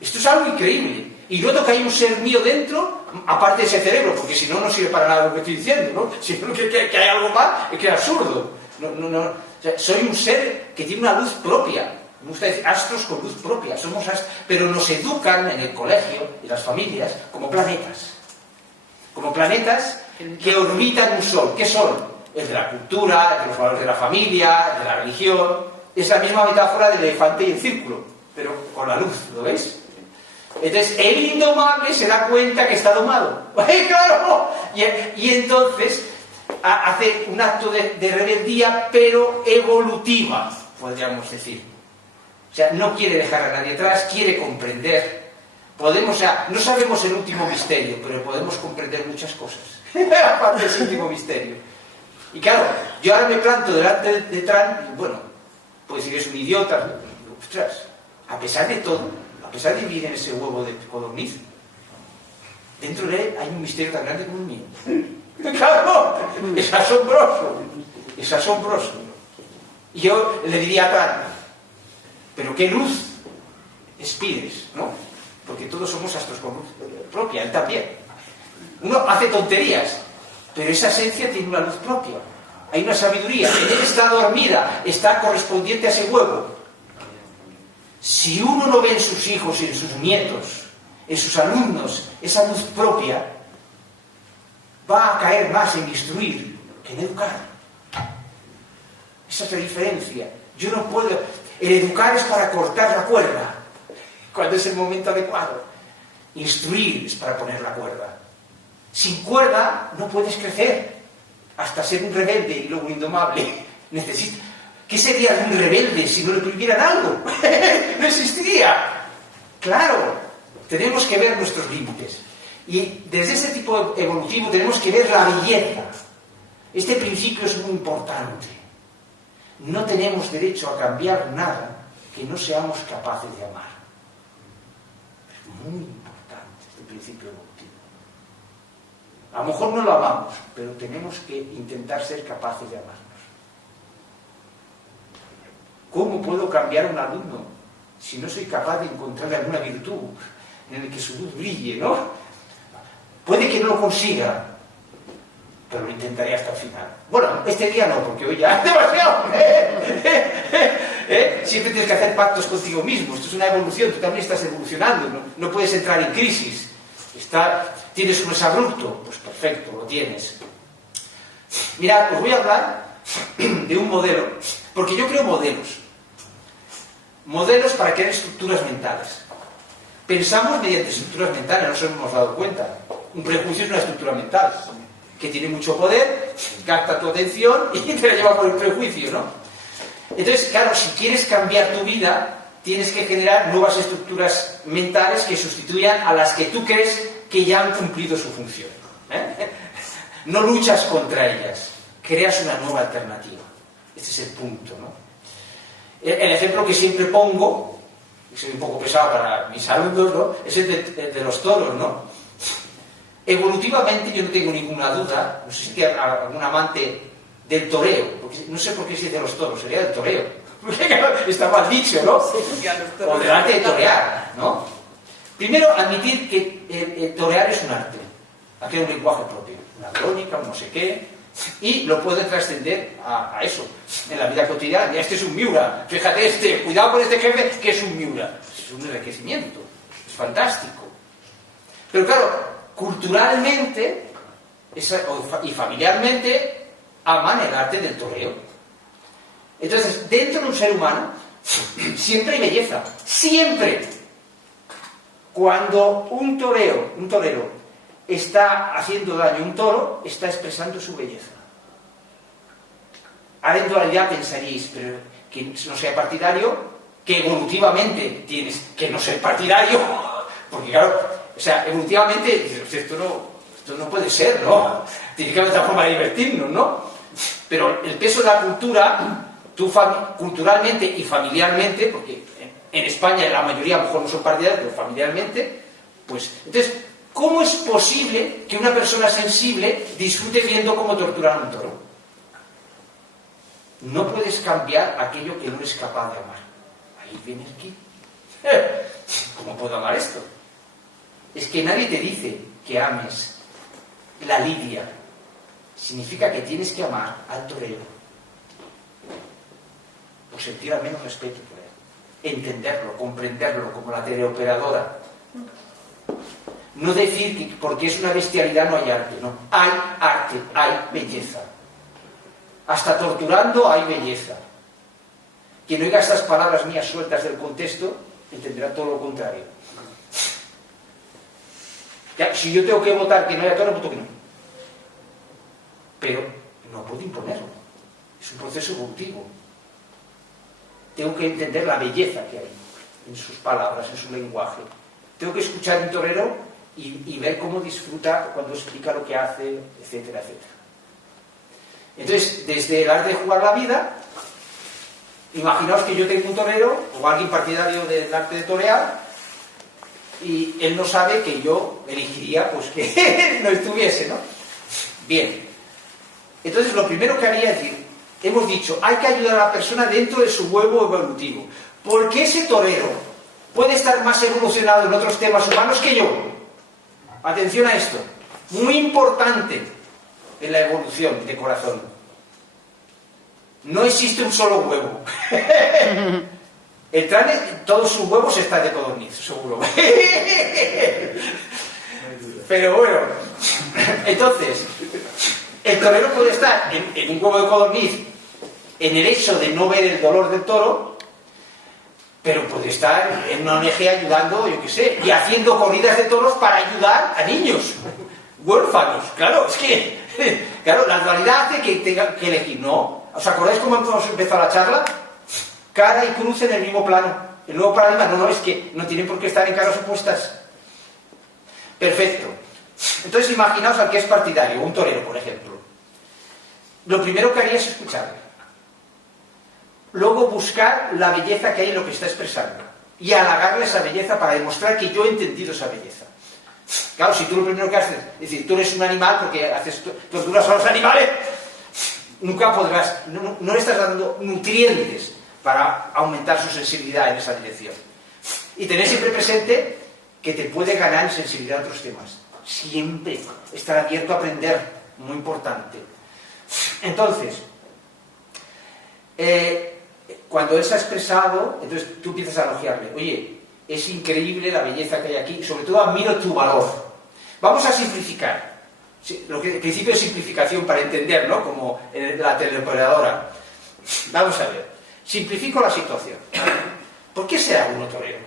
Esto es algo increíble. Y noto que hay un ser mío dentro, aparte de ese cerebro, porque si no, no sirve para nada lo que estoy diciendo, ¿no? Si no que hay algo más, es que es absurdo. O sea, soy un ser que tiene una luz propia. Me gusta decir astros con luz propia. Somos astros, pero nos educan en el colegio, en las familias, como planetas. Como planetas que orbitan un sol. ¿Qué sol? El de la cultura, el de los valores de la familia, el de la religión. Es la misma metáfora del elefante y el círculo, pero con la luz, ¿lo veis? Entonces, el indomable se da cuenta que está domado. ¡Claro! Y entonces hace un acto de rebeldía, pero evolutiva, podríamos decir. O sea, no quiere dejar a nadie atrás, quiere comprender. Podemos, o sea, no sabemos el último misterio, pero podemos comprender muchas cosas. Aparte de ese último misterio. Y claro, yo ahora me planto delante de Trump, y bueno, puede decir que es un idiota, pero, ostras, a pesar de todo, a pesar de vivir en ese huevo de codorniz, dentro de él hay un misterio tan grande como el mío. ¡Claro! Es asombroso. Es asombroso. Y yo le diría a Trump, pero qué luz expires, ¿no? Porque todos somos astros con luz propia, él también. Uno hace tonterías, pero esa esencia tiene una luz propia. Hay una sabiduría. En él está dormida, está correspondiente a ese huevo. Si uno no ve en sus hijos y en sus nietos, en sus alumnos, esa luz propia, va a caer más en instruir que en educar. Esa es la diferencia. Yo no puedo... El educar es para cortar la cuerda, cuando es el momento adecuado. Instruir es para poner la cuerda. Sin cuerda no puedes crecer hasta ser un rebelde y luego un indomable. ¿Qué sería un rebelde si no le prohibieran algo? No existiría. Claro, tenemos que ver nuestros límites. Y desde ese tipo evolutivo tenemos que ver la belleza. Este principio es muy importante. No tenemos derecho a cambiar nada que no seamos capaces de amar. Es muy importante este principio evolutivo. A lo mejor no lo amamos, pero tenemos que intentar ser capaces de amarnos. ¿Cómo puedo cambiar a un alumno si no soy capaz de encontrar alguna virtud en la que su luz brille, ¿no? Puede que no lo consiga, pero lo intentaré hasta el final. Bueno, este día no, porque hoy ya es demasiado. Siempre tienes que hacer pactos contigo mismo. Esto es una evolución, tú también estás evolucionando, no puedes entrar en crisis. ¿Tienes un exabrupto? Pues perfecto, lo tienes. Mirad, os voy a hablar de un modelo, porque yo creo modelos. Modelos para crear estructuras mentales. Pensamos mediante estructuras mentales, no nos hemos dado cuenta. Un prejuicio es una estructura mental que tiene mucho poder, capta tu atención y te la lleva por el prejuicio, ¿no? Entonces, claro, si quieres cambiar tu vida, tienes que generar nuevas estructuras mentales que sustituyan a las que tú crees que ya han cumplido su función. No luchas contra ellas, creas una nueva alternativa. Este es el punto, ¿no? El ejemplo que siempre pongo, y soy un poco pesado para mis alumnos, ¿no? Es el de los toros, ¿no? Evolutivamente yo no tengo ninguna duda, no sé si hay algún amante del toreo, porque no sé por qué se dice los toros, sería del toreo. Está mal dicho, ¿no? O del arte de torear, ¿no? Primero, admitir que el torear es un arte. Aquí hay un lenguaje propio, una crónica, un no sé qué, y lo puede trascender a eso, en la vida cotidiana. Este es un Miura, fíjate cuidado con este jefe que es un Miura. Es un enriquecimiento, es fantástico. Pero claro, culturalmente y familiarmente aman el arte del toreo. Entonces, dentro de un ser humano siempre hay belleza, siempre. Cuando un torero está haciendo daño a un toro, está expresando su belleza. Ahora en dualidad pensaréis, pero que no sea partidario, que evolutivamente tienes que no ser partidario, porque claro, o sea, evolutivamente esto no puede ser, ¿no? Tiene que haber otra forma de divertirnos, ¿no? Pero el peso de la cultura, tú culturalmente y familiarmente, porque en España la mayoría a lo mejor no son partidarios, pero familiarmente, pues, entonces, ¿cómo es posible que una persona sensible disfrute viendo cómo torturan a un toro? No puedes cambiar aquello que no eres capaz de amar. Ahí viene el kit. ¿Cómo puedo amar esto? Es que nadie te dice que ames la lidia. Significa que tienes que amar al torero. Por sentir al menos respeto por él. Entenderlo, comprenderlo, como la teleoperadora. No decir que porque es una bestialidad no hay arte, no. Hay arte, hay belleza. Hasta torturando hay belleza. Quien oiga estas palabras mías sueltas del contexto entenderá todo lo contrario. Ya, si yo tengo que votar que no haya toro, voto que no. Pero no puedo imponerlo. Es un proceso evolutivo. Tengo que entender la belleza que hay en sus palabras, en su lenguaje. Tengo que escuchar a un torero y ver cómo disfruta cuando explica lo que hace, etcétera, etcétera. Entonces, desde el arte de jugar la vida, imaginaos que yo tengo un torero o alguien partidario del arte de torear y él no sabe que yo elegiría pues que no estuviese, ¿no? Bien. Entonces, lo primero que haría es decir, hemos dicho, hay que ayudar a la persona dentro de su huevo evolutivo. Porque ese torero puede estar más evolucionado en otros temas humanos que yo. Atención a esto. Muy importante en la evolución de corazón. No existe un solo huevo. El trane, todos sus huevos están de codorniz, seguro. Pero bueno, entonces, el torero puede estar en un huevo de codorniz en el hecho de no ver el dolor del toro, pero puede estar en una ONG ayudando, yo qué sé, y haciendo corridas de toros para ayudar a niños huérfanos. Claro, es que, claro, la dualidad hace que tenga que elegir, ¿no? ¿Os acordáis cómo hemos empezado la charla? Cara y cruz en el mismo plano. El nuevo paradigma, no, es que no tienen por qué estar en caras opuestas. Perfecto. Entonces imaginaos al que es partidario, un torero, por ejemplo. Lo primero que haría es escucharle. Luego buscar la belleza que hay en lo que está expresando. Y halagarle esa belleza para demostrar que yo he entendido esa belleza. Claro, si tú lo primero que haces es decir, tú eres un animal porque haces torturas a los animales, nunca podrás, no le estás dando nutrientes para aumentar su sensibilidad en esa dirección. Y tener siempre presente que te puede ganar en sensibilidad a otros temas. Siempre estar abierto a aprender, muy importante. Entonces, cuando él se ha expresado, entonces tú empiezas a elogiarle. Oye, es increíble la belleza que hay aquí, sobre todo admiro tu valor. Vamos a simplificar. El principio de simplificación para entender, ¿no? Como en la teleoperadora. Vamos a ver. Simplifico la situación. ¿Por qué será uno torero?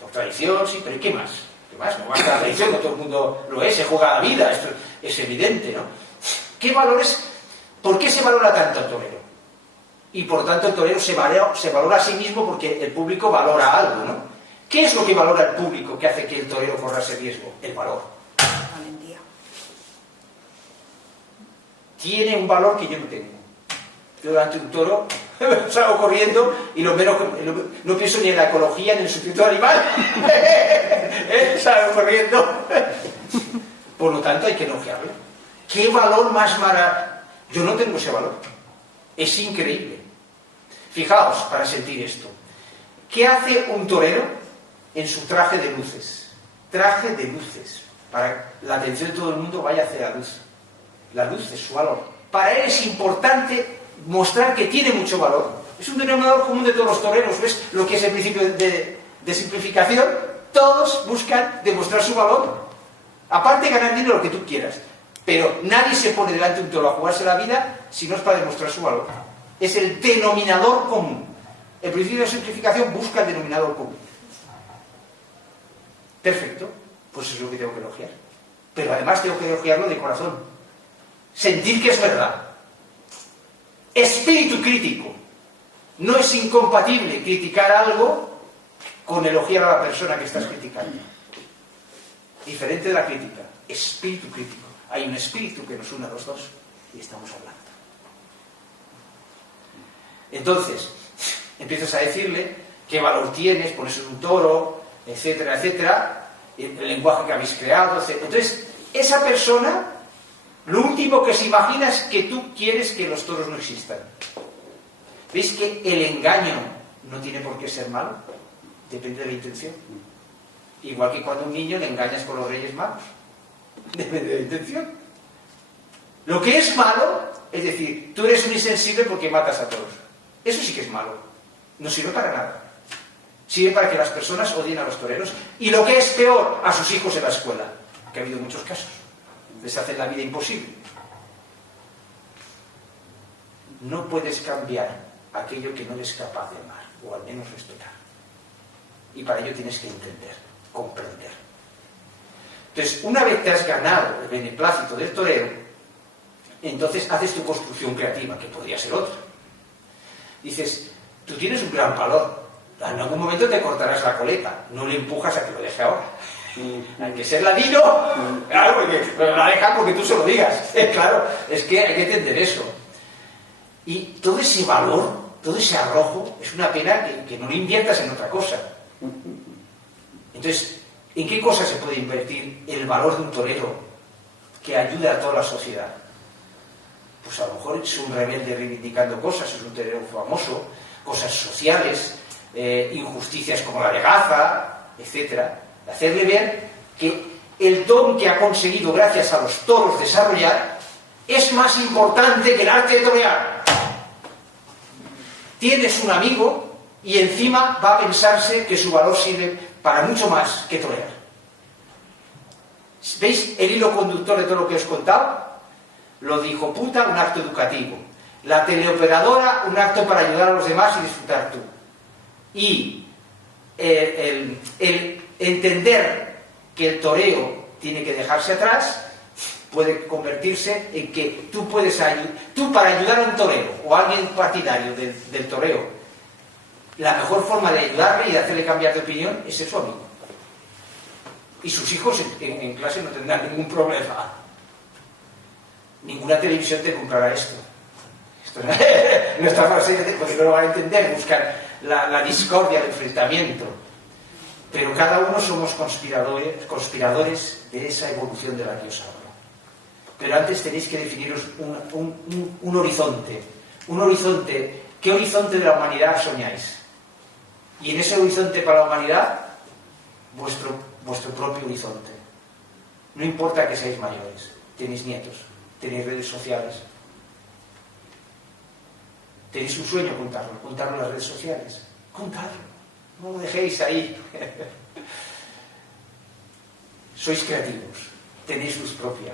Por tradición, sí, pero ¿y qué más? ¿Qué más? No basta la tradición, no todo el mundo lo es, se juega la vida, esto es evidente, ¿no? ¿Qué valores? ¿Por qué se valora tanto al torero? Y por tanto el torero se valora a sí mismo porque el público valora algo, ¿no? ¿Qué es lo que valora el público que hace que el torero corra ese riesgo? El valor. Valentía. Tiene un valor que yo no tengo. Yo delante de un toro salgo corriendo y lo menos no pienso ni en la ecología ni en el sufrimiento animal. Salgo corriendo. Por lo tanto hay que elogiarlo. ¿Qué valor más maravilloso? Yo no tengo ese valor. Es increíble. Fijaos para sentir esto. ¿Qué hace un torero en su traje de luces? Traje de luces. para que la atención de todo el mundo vaya hacia la luz. La luz es su valor. Para él es importante mostrar que tiene mucho valor. Es un denominador común de todos los toreros. ¿Ves lo que es el principio de simplificación? Todos buscan demostrar su valor. Aparte de ganar dinero, lo que tú quieras. Pero nadie se pone delante de un toro a jugarse la vida si no es para demostrar su valor. Es el denominador común. El principio de simplificación busca el denominador común. Perfecto. Pues eso es lo que tengo que elogiar. Pero además tengo que elogiarlo de corazón. Sentir que es verdad. Espíritu crítico. No es incompatible criticar algo con elogiar a la persona que estás criticando. Diferente de la crítica. Espíritu crítico. Hay un espíritu que nos une a los dos y estamos hablando. Entonces, empiezas a decirle qué valor tienes, pones un toro, etcétera, etcétera, el lenguaje que habéis creado, etcétera. Entonces, esa persona, lo último que se imagina es que tú quieres que los toros no existan. ¿Veis que el engaño no tiene por qué ser malo? Depende de la intención. Igual que cuando a un niño le engañas con los Reyes Magos. Depende de la intención. Lo que es malo, es decir, tú eres un insensible porque matas a todos. Eso sí que es malo. No sirve para nada. Sirve para que las personas odien a los toreros. Y lo que es peor, a sus hijos en la escuela. Que ha habido muchos casos. Les hacen la vida imposible. No puedes cambiar aquello que no eres capaz de amar, o al menos respetar. Y para ello tienes que entender, comprender. Entonces, una vez te has ganado el beneplácito del torero, entonces haces tu construcción creativa, que podría ser otra. Dices, tú tienes un gran valor, en algún momento te cortarás la coleta, no le empujas a que lo deje ahora. Hay que ser ladino, claro, porque la deja porque tú se lo digas. Claro, es que hay que entender eso. Y todo ese valor, todo ese arrojo, es una pena que no lo inviertas en otra cosa. Entonces, ¿en qué cosa se puede invertir el valor de un torero que ayude a toda la sociedad? Pues a lo mejor es un rebelde reivindicando cosas, es un torero famoso, cosas sociales, injusticias como la de Gaza, etcétera. Hacerle ver que el don que ha conseguido gracias a los toros desarrollar es más importante que el arte de torear. Tienes un amigo y encima va a pensarse que su valor sirve para mucho más que torear. ¿Veis el hilo conductor de todo lo que os he contado? Lo de hijo puta, un acto educativo. La teleoperadora, un acto para ayudar a los demás y disfrutar tú. Y el entender que el toreo tiene que dejarse atrás puede convertirse en que tú puedes tú para ayudar a un torero o a alguien partidario del toreo, la mejor forma de ayudarle y de hacerle cambiar de opinión es ser su amigo. Y sus hijos en clase no tendrán ningún problema. Ninguna televisión te comprará esto. No está fácil porque no lo van a entender, buscan la discordia, el enfrentamiento. Pero cada uno somos conspiradores de esa evolución de la que os hablo. Pero antes tenéis que definiros un horizonte. Un horizonte. ¿Qué horizonte de la humanidad soñáis? Y en ese horizonte para la humanidad, vuestro propio horizonte. No importa que seáis mayores, tenéis nietos, tenéis redes sociales. Tenéis un sueño, contarlo en las redes sociales. Contadlo, no lo dejéis ahí. Sois creativos, tenéis luz propia.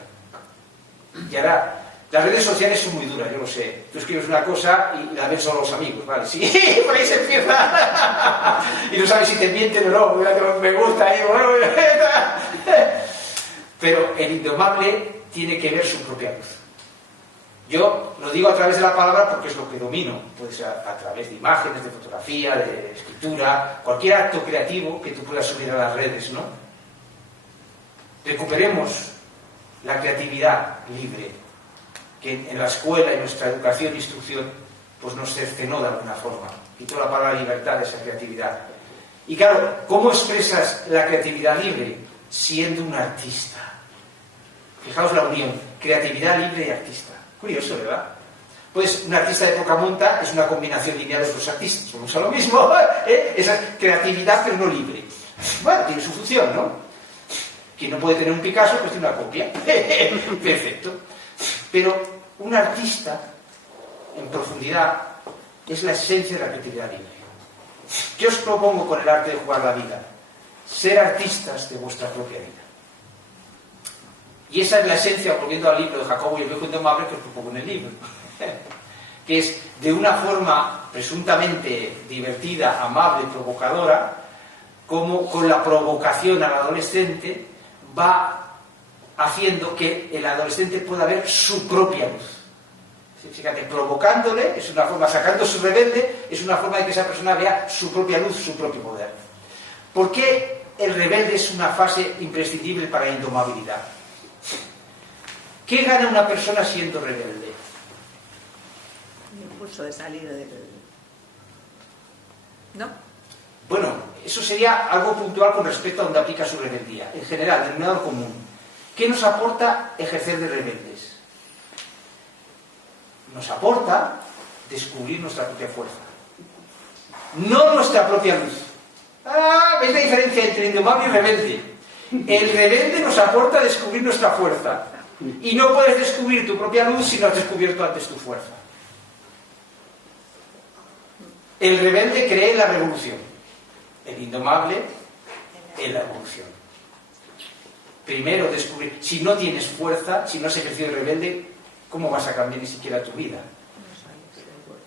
Y ahora, las redes sociales son muy duras, yo lo sé. Tú escribes una cosa y la ven solo los amigos, ¿vale? Sí, por ahí se empieza. Y no sabes si te mienten o no, me gusta, y bueno. Pero el indomable tiene que ver su propia luz. Yo lo digo a través de la palabra porque es lo que domino. Puede ser a través de imágenes, de fotografía, de escritura, cualquier acto creativo que tú puedas subir a las redes, ¿no? Recuperemos la creatividad libre, que en la escuela, en nuestra educación e instrucción, pues nos cercenó de alguna forma. Quitó la palabra libertad de esa creatividad. Y claro, ¿cómo expresas la creatividad libre? Siendo un artista. Fijaos la unión, creatividad libre y artista. Curioso, ¿verdad? Pues un artista de poca monta es una combinación lineal de otros artistas. Vamos a lo mismo, Esa es creatividad pero no libre. Bueno, tiene su función, ¿no? Quien no puede tener un Picasso, pues tiene una copia. Perfecto. Pero un artista, en profundidad, es la esencia de la creatividad libre. ¿Qué os propongo con el arte de jugar la vida? Ser artistas de vuestra propia vida. Y esa es la esencia, volviendo al libro de Jacobo y el viejo indomable, que os propongo en el libro. Que es, de una forma presuntamente divertida, amable, provocadora, como con la provocación al adolescente va haciendo que el adolescente pueda ver su propia luz. Fíjate, provocándole es una forma, sacando su rebelde, es una forma de que esa persona vea su propia luz, su propio poder. ¿Por qué el rebelde es una fase imprescindible para la indomabilidad? ¿Qué gana una persona siendo rebelde? El impulso de salir del... ¿No? Bueno, eso sería algo puntual con respecto a donde aplica su rebeldía. En general, denominador común. ¿Qué nos aporta ejercer de rebeldes? Nos aporta descubrir nuestra propia fuerza. No nuestra propia luz. ¿Veis la diferencia entre indomable y rebelde? El rebelde nos aporta descubrir nuestra fuerza. Y no puedes descubrir tu propia luz si no has descubierto antes tu fuerza. El rebelde cree en la revolución. El indomable en la evolución. Primero descubrir. Si no tienes fuerza, si no has ejercido el rebelde, ¿cómo vas a cambiar ni siquiera tu vida?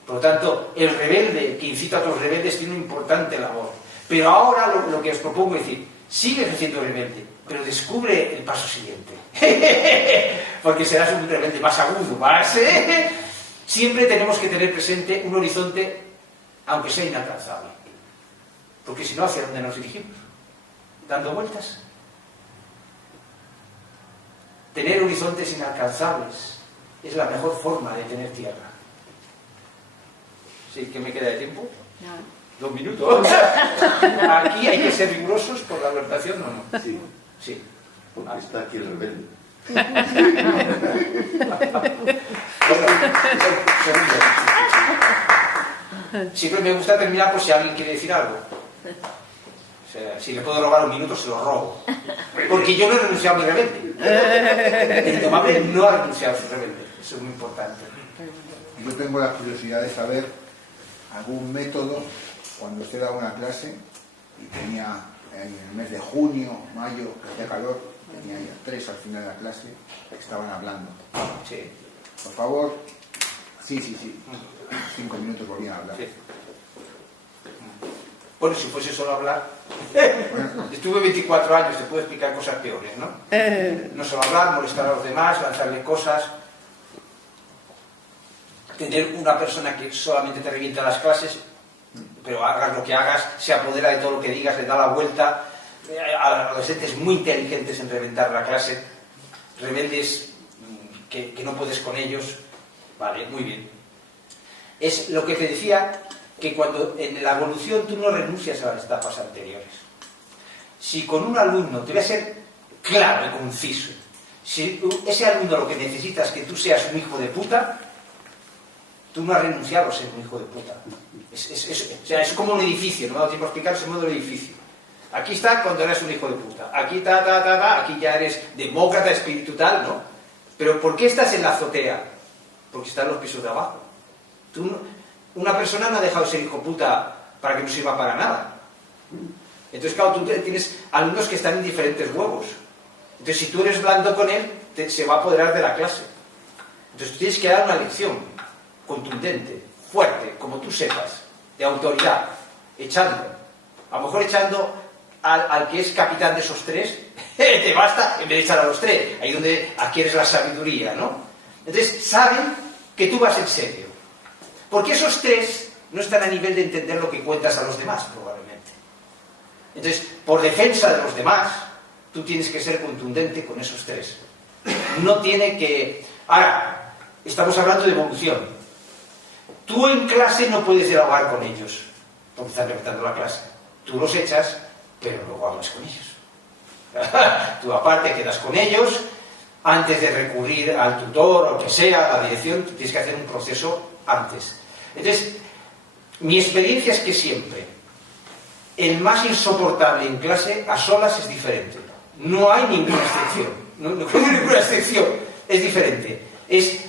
Por lo tanto, el rebelde que incita a otros rebeldes tiene una importante labor. Pero ahora lo que os propongo es decir, sigue ejerciendo el rebelde, pero descubre el paso siguiente. Porque serás un rebelde más agudo, más... Siempre tenemos que tener presente un horizonte, aunque sea inalcanzable. Porque si no, ¿hacia dónde nos dirigimos? ¿Dando vueltas? Tener horizontes inalcanzables es la mejor forma de tener tierra. ¿Sí? ¿Qué me queda de tiempo? No. 2 minutos. Aquí hay que ser rigurosos por la orientación, ¿o no? Sí. Sí. Porque está aquí el rebelde. Siempre me gusta terminar por si alguien quiere decir algo. O sea, si le puedo robar 1 minuto, se lo robo. Porque yo no he renunciado a mi rebelde. El indomable no ha renunciado a su rebelde. Eso es muy importante. Yo tengo la curiosidad de saber algún método cuando usted daba una clase y tenía en el mes de junio, mayo, que hacía calor, tenía ya 3 al final de la clase que estaban hablando. Sí. Por favor, sí. 5 minutos volvían a hablar. Sí. Bueno, si fuese solo hablar... Estuve 24 años, te puedo explicar cosas peores, ¿no? No solo hablar, molestar a los demás, lanzarle cosas... Tener una persona que solamente te revienta las clases, pero hagas lo que hagas, se apodera de todo lo que digas, le da la vuelta. Adolescentes muy inteligentes en reventar la clase, rebeldes que no puedes con ellos. Vale, muy bien. Es lo que te decía, que cuando en la evolución tú no renuncias a las etapas anteriores. Si con un alumno, te voy a ser claro y conciso, si ese alumno lo que necesita es que tú seas un hijo de puta, tú no has renunciado a ser un hijo de puta. O sea, es como un edificio, no me da tiempo a explicar ese modo del edificio. Aquí está cuando eres un hijo de puta. Aquí aquí ya eres demócrata, espíritu tal, ¿no? Pero ¿por qué estás en la azotea? Porque están los pisos de abajo. Una persona no ha dejado de ser hijo puta para que no sirva para nada. Entonces, claro, tú tienes alumnos que están en diferentes huevos. Entonces, si tú eres blando con él, se va a apoderar de la clase. Entonces, tú tienes que dar una lección contundente, fuerte, como tú sepas, de autoridad, echando. A lo mejor echando al que es capitán de esos 3, te basta en vez de echar a los 3. Ahí donde adquieres la sabiduría, ¿no? Entonces, saben que tú vas en serio. Porque esos 3 no están a nivel de entender lo que cuentas a los demás, probablemente. Entonces, por defensa de los demás, tú tienes que ser contundente con esos 3. No tiene que... Ahora, estamos hablando de evolución. Tú en clase no puedes dialogar con ellos, porque están respetando la clase. Tú los echas, pero luego hablas con ellos. Tú aparte quedas con ellos, antes de recurrir al tutor o que sea, a la dirección, tienes que hacer un proceso antes. Entonces, mi experiencia es que siempre el más insoportable en clase a solas es diferente. No hay ninguna excepción. No hay ninguna excepción. Es diferente. Es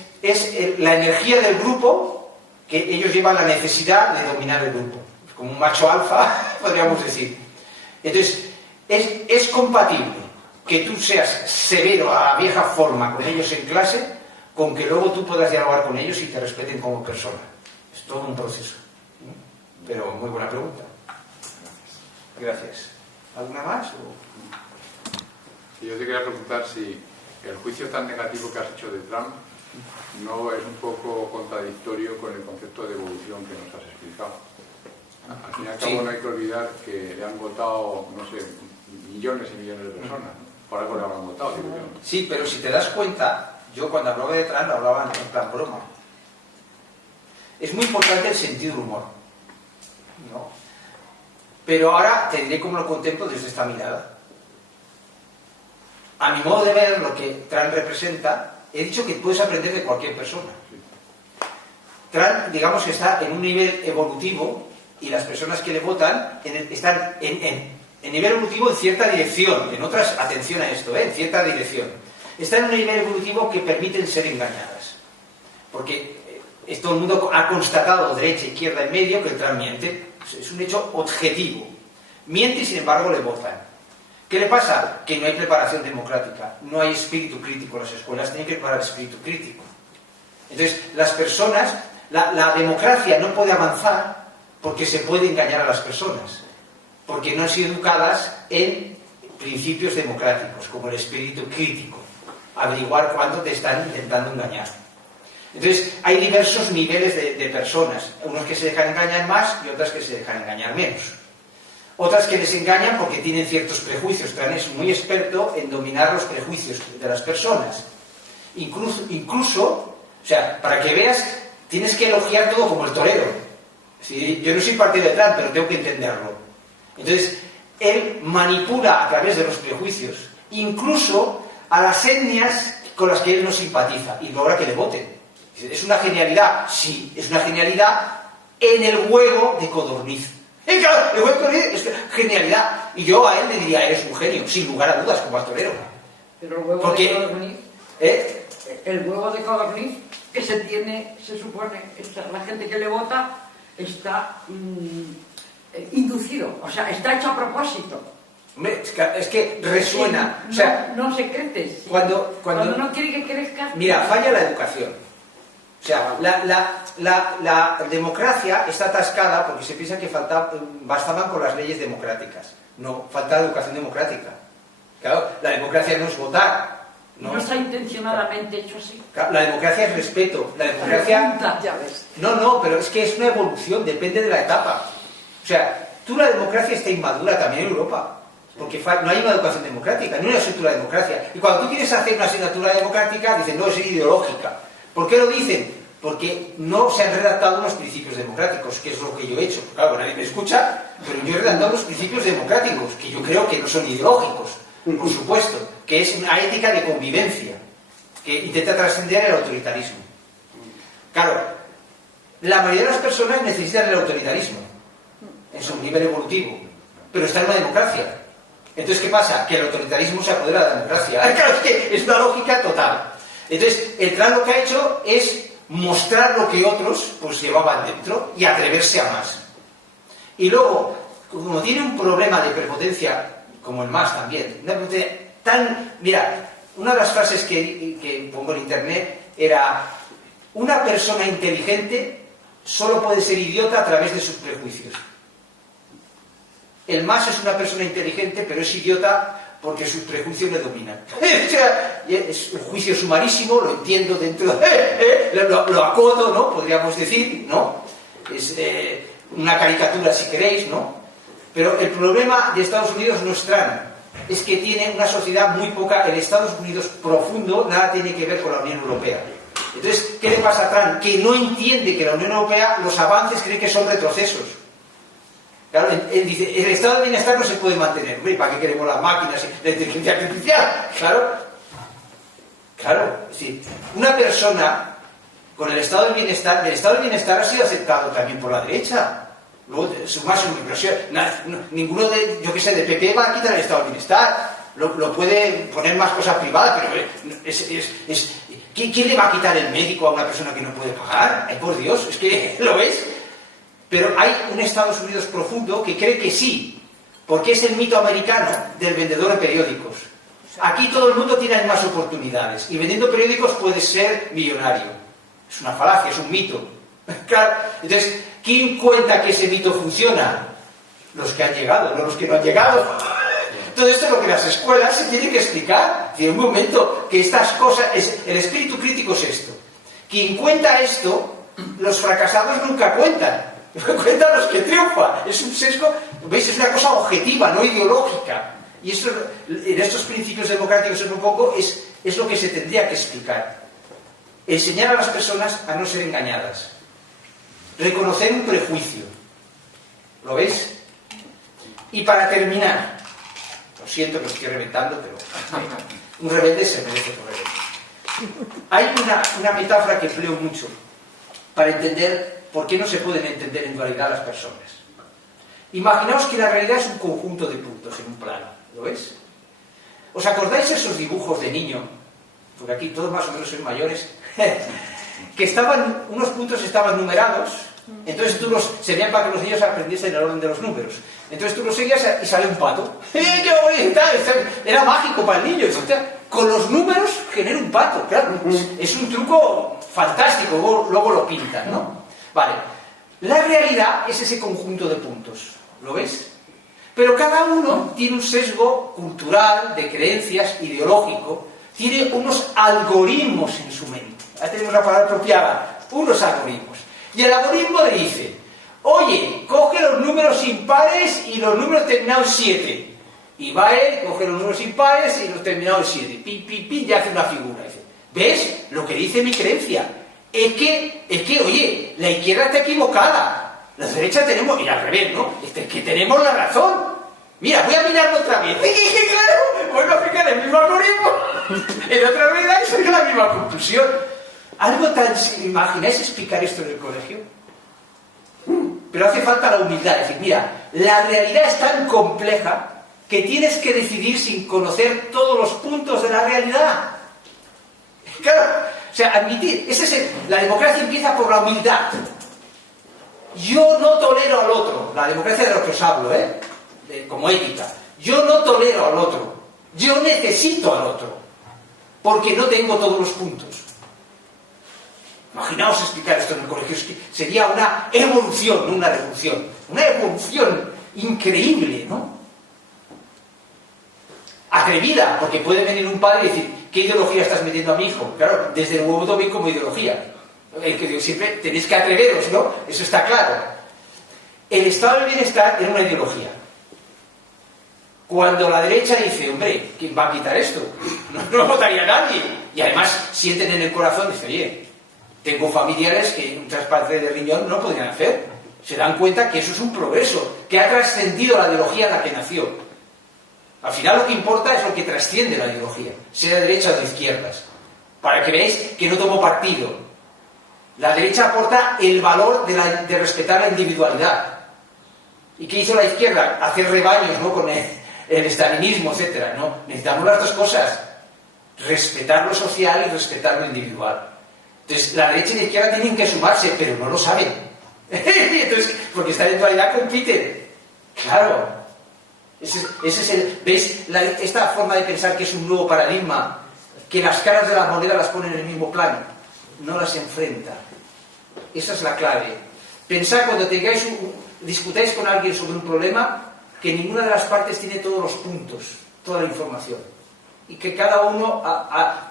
la energía del grupo, que ellos llevan la necesidad de dominar el grupo. Como un macho alfa, podríamos decir. Entonces, es compatible que tú seas severo a la vieja forma con ellos en clase, con que luego tú puedas dialogar con ellos y te respeten como persona. Es todo un proceso. Pero muy buena pregunta. Gracias. ¿Alguna más? Sí, yo te quería preguntar si el juicio tan negativo que has hecho de Trump no es un poco contradictorio con el concepto de evolución que nos has explicado. Al fin y al cabo no hay que olvidar que le han votado, no sé, millones y millones de personas, ¿no? Por algo le habrán votado, digo yo. Sí, pero si te das cuenta, yo cuando hablaba de Trump hablaba en plan broma. Es muy importante el sentido del humor, ¿no? Pero ahora te diré cómo lo contemplo desde esta mirada. A mi modo de ver lo que Trump representa, he dicho que puedes aprender de cualquier persona. Trump, digamos que está en un nivel evolutivo y las personas que le votan están en nivel evolutivo en cierta dirección, en otras, atención a esto, en cierta dirección. Están en un nivel evolutivo que permiten ser engañadas. Porque todo el mundo ha constatado, derecha, izquierda, en medio, que el Trump miente. Es un hecho objetivo. Miente y sin embargo le votan. ¿Qué le pasa? Que no hay preparación democrática, no hay espíritu crítico en las escuelas, tienen que preparar espíritu crítico. Entonces, las personas, la democracia no puede avanzar porque se puede engañar a las personas, porque no han sido educadas en principios democráticos, como el espíritu crítico, averiguar cuándo te están intentando engañar. Entonces, hay diversos niveles de personas, unos que se dejan engañar más y otras que se dejan engañar menos. Otras que les engañan porque tienen ciertos prejuicios. Trump es muy experto en dominar los prejuicios de las personas. Incluso, o sea, para que veas, tienes que elogiar todo como el torero. ¿Sí? Yo no soy partidario de Trump, pero tengo que entenderlo. Entonces, él manipula a través de los prejuicios, incluso a las etnias con las que él no simpatiza, y logra que le voten. ¿Es una genialidad? Sí, es una genialidad en el huevo de codorniz. Claro, el huevo de codorniz es genialidad. Y yo a él le diría, eres un genio, sin lugar a dudas, como pastorero. Pero el huevo de codorniz... El huevo de codorniz que se supone, la gente que le vota está inducido, o sea, está hecho a propósito. Es que resuena. No, o sea, no se crece. Cuando no quiere que crezca... Mira, falla la educación. O sea, la democracia está atascada porque se piensa que bastaban con las leyes democráticas. No, falta educación democrática. Claro, la democracia no es votar. No está intencionadamente hecho así. Claro, la democracia es respeto. La democracia... Ya ves. No, pero es que es una evolución, depende de la etapa. O sea, la democracia está inmadura también en Europa. Porque no hay una educación democrática, no hay una estructura de democracia. Y cuando tú quieres hacer una asignatura democrática, dicen, no, es ideológica. ¿Por qué lo dicen? Porque no se han redactado los principios democráticos, que es lo que yo he hecho. Claro, nadie me escucha, pero yo he redactado los principios democráticos, que yo creo que no son ideológicos, por supuesto, que es una ética de convivencia, que intenta trascender el autoritarismo. Claro, la mayoría de las personas necesitan el autoritarismo, en su nivel evolutivo, pero está en una democracia. Entonces, ¿qué pasa? Que el autoritarismo se apodera de la democracia. Claro, es que es una lógica total. Entonces, el Trump lo que ha hecho es mostrar lo que otros pues llevaban dentro y atreverse a más. Y luego, como tiene un problema de prepotencia, como el MAS también, mira, una de las frases que pongo en internet era: una persona inteligente solo puede ser idiota a través de sus prejuicios. El MAS es una persona inteligente, pero es idiota porque sus prejuicios le dominan. O sea, es un juicio sumarísimo, lo entiendo dentro lo acoto, ¿no? Podríamos decir, ¿no? Es una caricatura si queréis, ¿no? Pero el problema de Estados Unidos no es Trump, es que tiene una sociedad muy poca, el Estados Unidos profundo nada tiene que ver con la Unión Europea. Entonces, ¿qué le pasa a Trump? Que no entiende que la Unión Europea, los avances cree que son retrocesos. Claro, él dice, el estado de bienestar no se puede mantener. Hombre, ¿para qué queremos las máquinas y la inteligencia artificial? Claro, es decir, una persona con el estado del bienestar ha sido aceptado también por la derecha. Luego, su más inversión, ninguno de, yo que sé, de PP va a quitar el estado del bienestar. lo puede poner más cosas privadas, pero ¿quién le va a quitar el médico a una persona que no puede pagar? Ay, por Dios, es que lo ves. Pero hay un Estados Unidos profundo que cree que sí, porque es el mito americano del vendedor de periódicos. Aquí todo el mundo tiene más oportunidades y vendiendo periódicos puedes ser millonario. Es una falacia, es un mito. Claro, entonces, ¿quién cuenta que ese mito funciona? Los que han llegado, no los que no han llegado. Todo esto es lo que las escuelas se tienen que explicar. Y en un momento que estas cosas, el espíritu crítico es esto. Quien cuenta esto, los fracasados nunca cuentan. Cuentan los que triunfan. Es un sesgo, ¿veis? Es una cosa objetiva, no ideológica. Y esto, en estos principios democráticos en un poco, es lo que se tendría que explicar. Enseñar a las personas a no ser engañadas. Reconocer un prejuicio. ¿Lo veis? Y para terminar, lo siento que os estoy reventando, pero un rebelde se merece otro rebelde. Hay una metáfora que empleo mucho para entender por qué no se pueden entender en dualidad las personas. Imaginaos que la realidad es un conjunto de puntos en un plano. ¿Lo ves? ¿Os acordáis esos dibujos de niño? Porque aquí todos más o menos sois mayores. Que unos puntos estaban numerados. Entonces serían para que los niños aprendiesen el orden de los números. Entonces tú los seguías y sale un pato. ¡Qué bonito! Era mágico para el niño. Con los números genera un pato. Claro, es un truco fantástico. Luego lo pintan, ¿no? Vale. La realidad es ese conjunto de puntos. ¿Lo ves? Pero cada uno tiene un sesgo cultural, de creencias, ideológico. Tiene unos algoritmos en su mente. Ahí tenemos la palabra apropiada. Unos algoritmos. Y el algoritmo le dice, oye, coge los números impares y los números terminados en 7. Y va él, coge los números impares y los terminados en 7. Pi, pi, pi, y hace una figura. Dice, ¿ves lo que dice mi creencia? Es que, oye, la izquierda está equivocada. La derecha tenemos, y al revés, ¿no? Es que tenemos la razón. Mira, voy a mirarlo otra vez. Claro, vuelvo a aplicar el mismo algoritmo. En otra realidad y saca la misma conclusión. Algo tan... ¿Imagináis explicar esto en el colegio? Pero hace falta la humildad. Es decir, mira, la realidad es tan compleja que tienes que decidir sin conocer todos los puntos de la realidad. Claro, o sea, admitir. La democracia empieza por la humildad. Yo no tolero al otro. La democracia de lo que os hablo, como ética. Yo no tolero al otro. Yo necesito al otro. Porque no tengo todos los puntos. Imaginaos explicar esto en el colegio. Sería una evolución, no una revolución. Una evolución increíble, ¿no? Atrevida, porque puede venir un padre y decir, ¿qué ideología estás metiendo a mi hijo? Claro, desde el huevo bien como ideología. El que digo, siempre tenéis que atreveros, ¿no? Eso está claro. El estado del bienestar era una ideología. Cuando la derecha dice, hombre, ¿quién va a quitar esto? No votaría a nadie. Y además sienten en el corazón, dice, oye, tengo familiares que un trasplante de riñón no podrían hacer. Se dan cuenta que eso es un progreso, que ha trascendido la ideología en la que nació. Al final lo que importa es lo que trasciende la ideología, sea de derecha o de izquierdas. Para que veáis que no tomo partido. La derecha aporta el valor de respetar la individualidad. ¿Y qué hizo la izquierda? Hacer rebaños, ¿no? Con el estalinismo, etc. ¿no? Necesitamos las dos cosas. Respetar lo social y respetar lo individual. Entonces, la derecha y la izquierda tienen que sumarse, pero no lo saben. Entonces, porque esta eventualidad compite. Claro. ¿Veis? Esta forma de pensar que es un nuevo paradigma, que las caras de las monedas las ponen en el mismo plano, no las enfrenta. Esa es la clave. Pensad cuando discutáis con alguien sobre un problema, que ninguna de las partes tiene todos los puntos, toda la información. Y que cada uno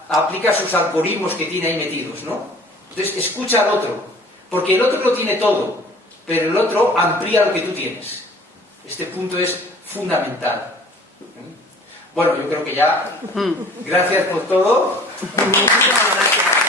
aplica sus algoritmos que tiene ahí metidos, ¿no? Entonces, escucha al otro. Porque el otro lo tiene todo, pero el otro amplía lo que tú tienes. Este punto es fundamental. Bueno, yo creo que ya... Gracias por todo. Muchísimas gracias.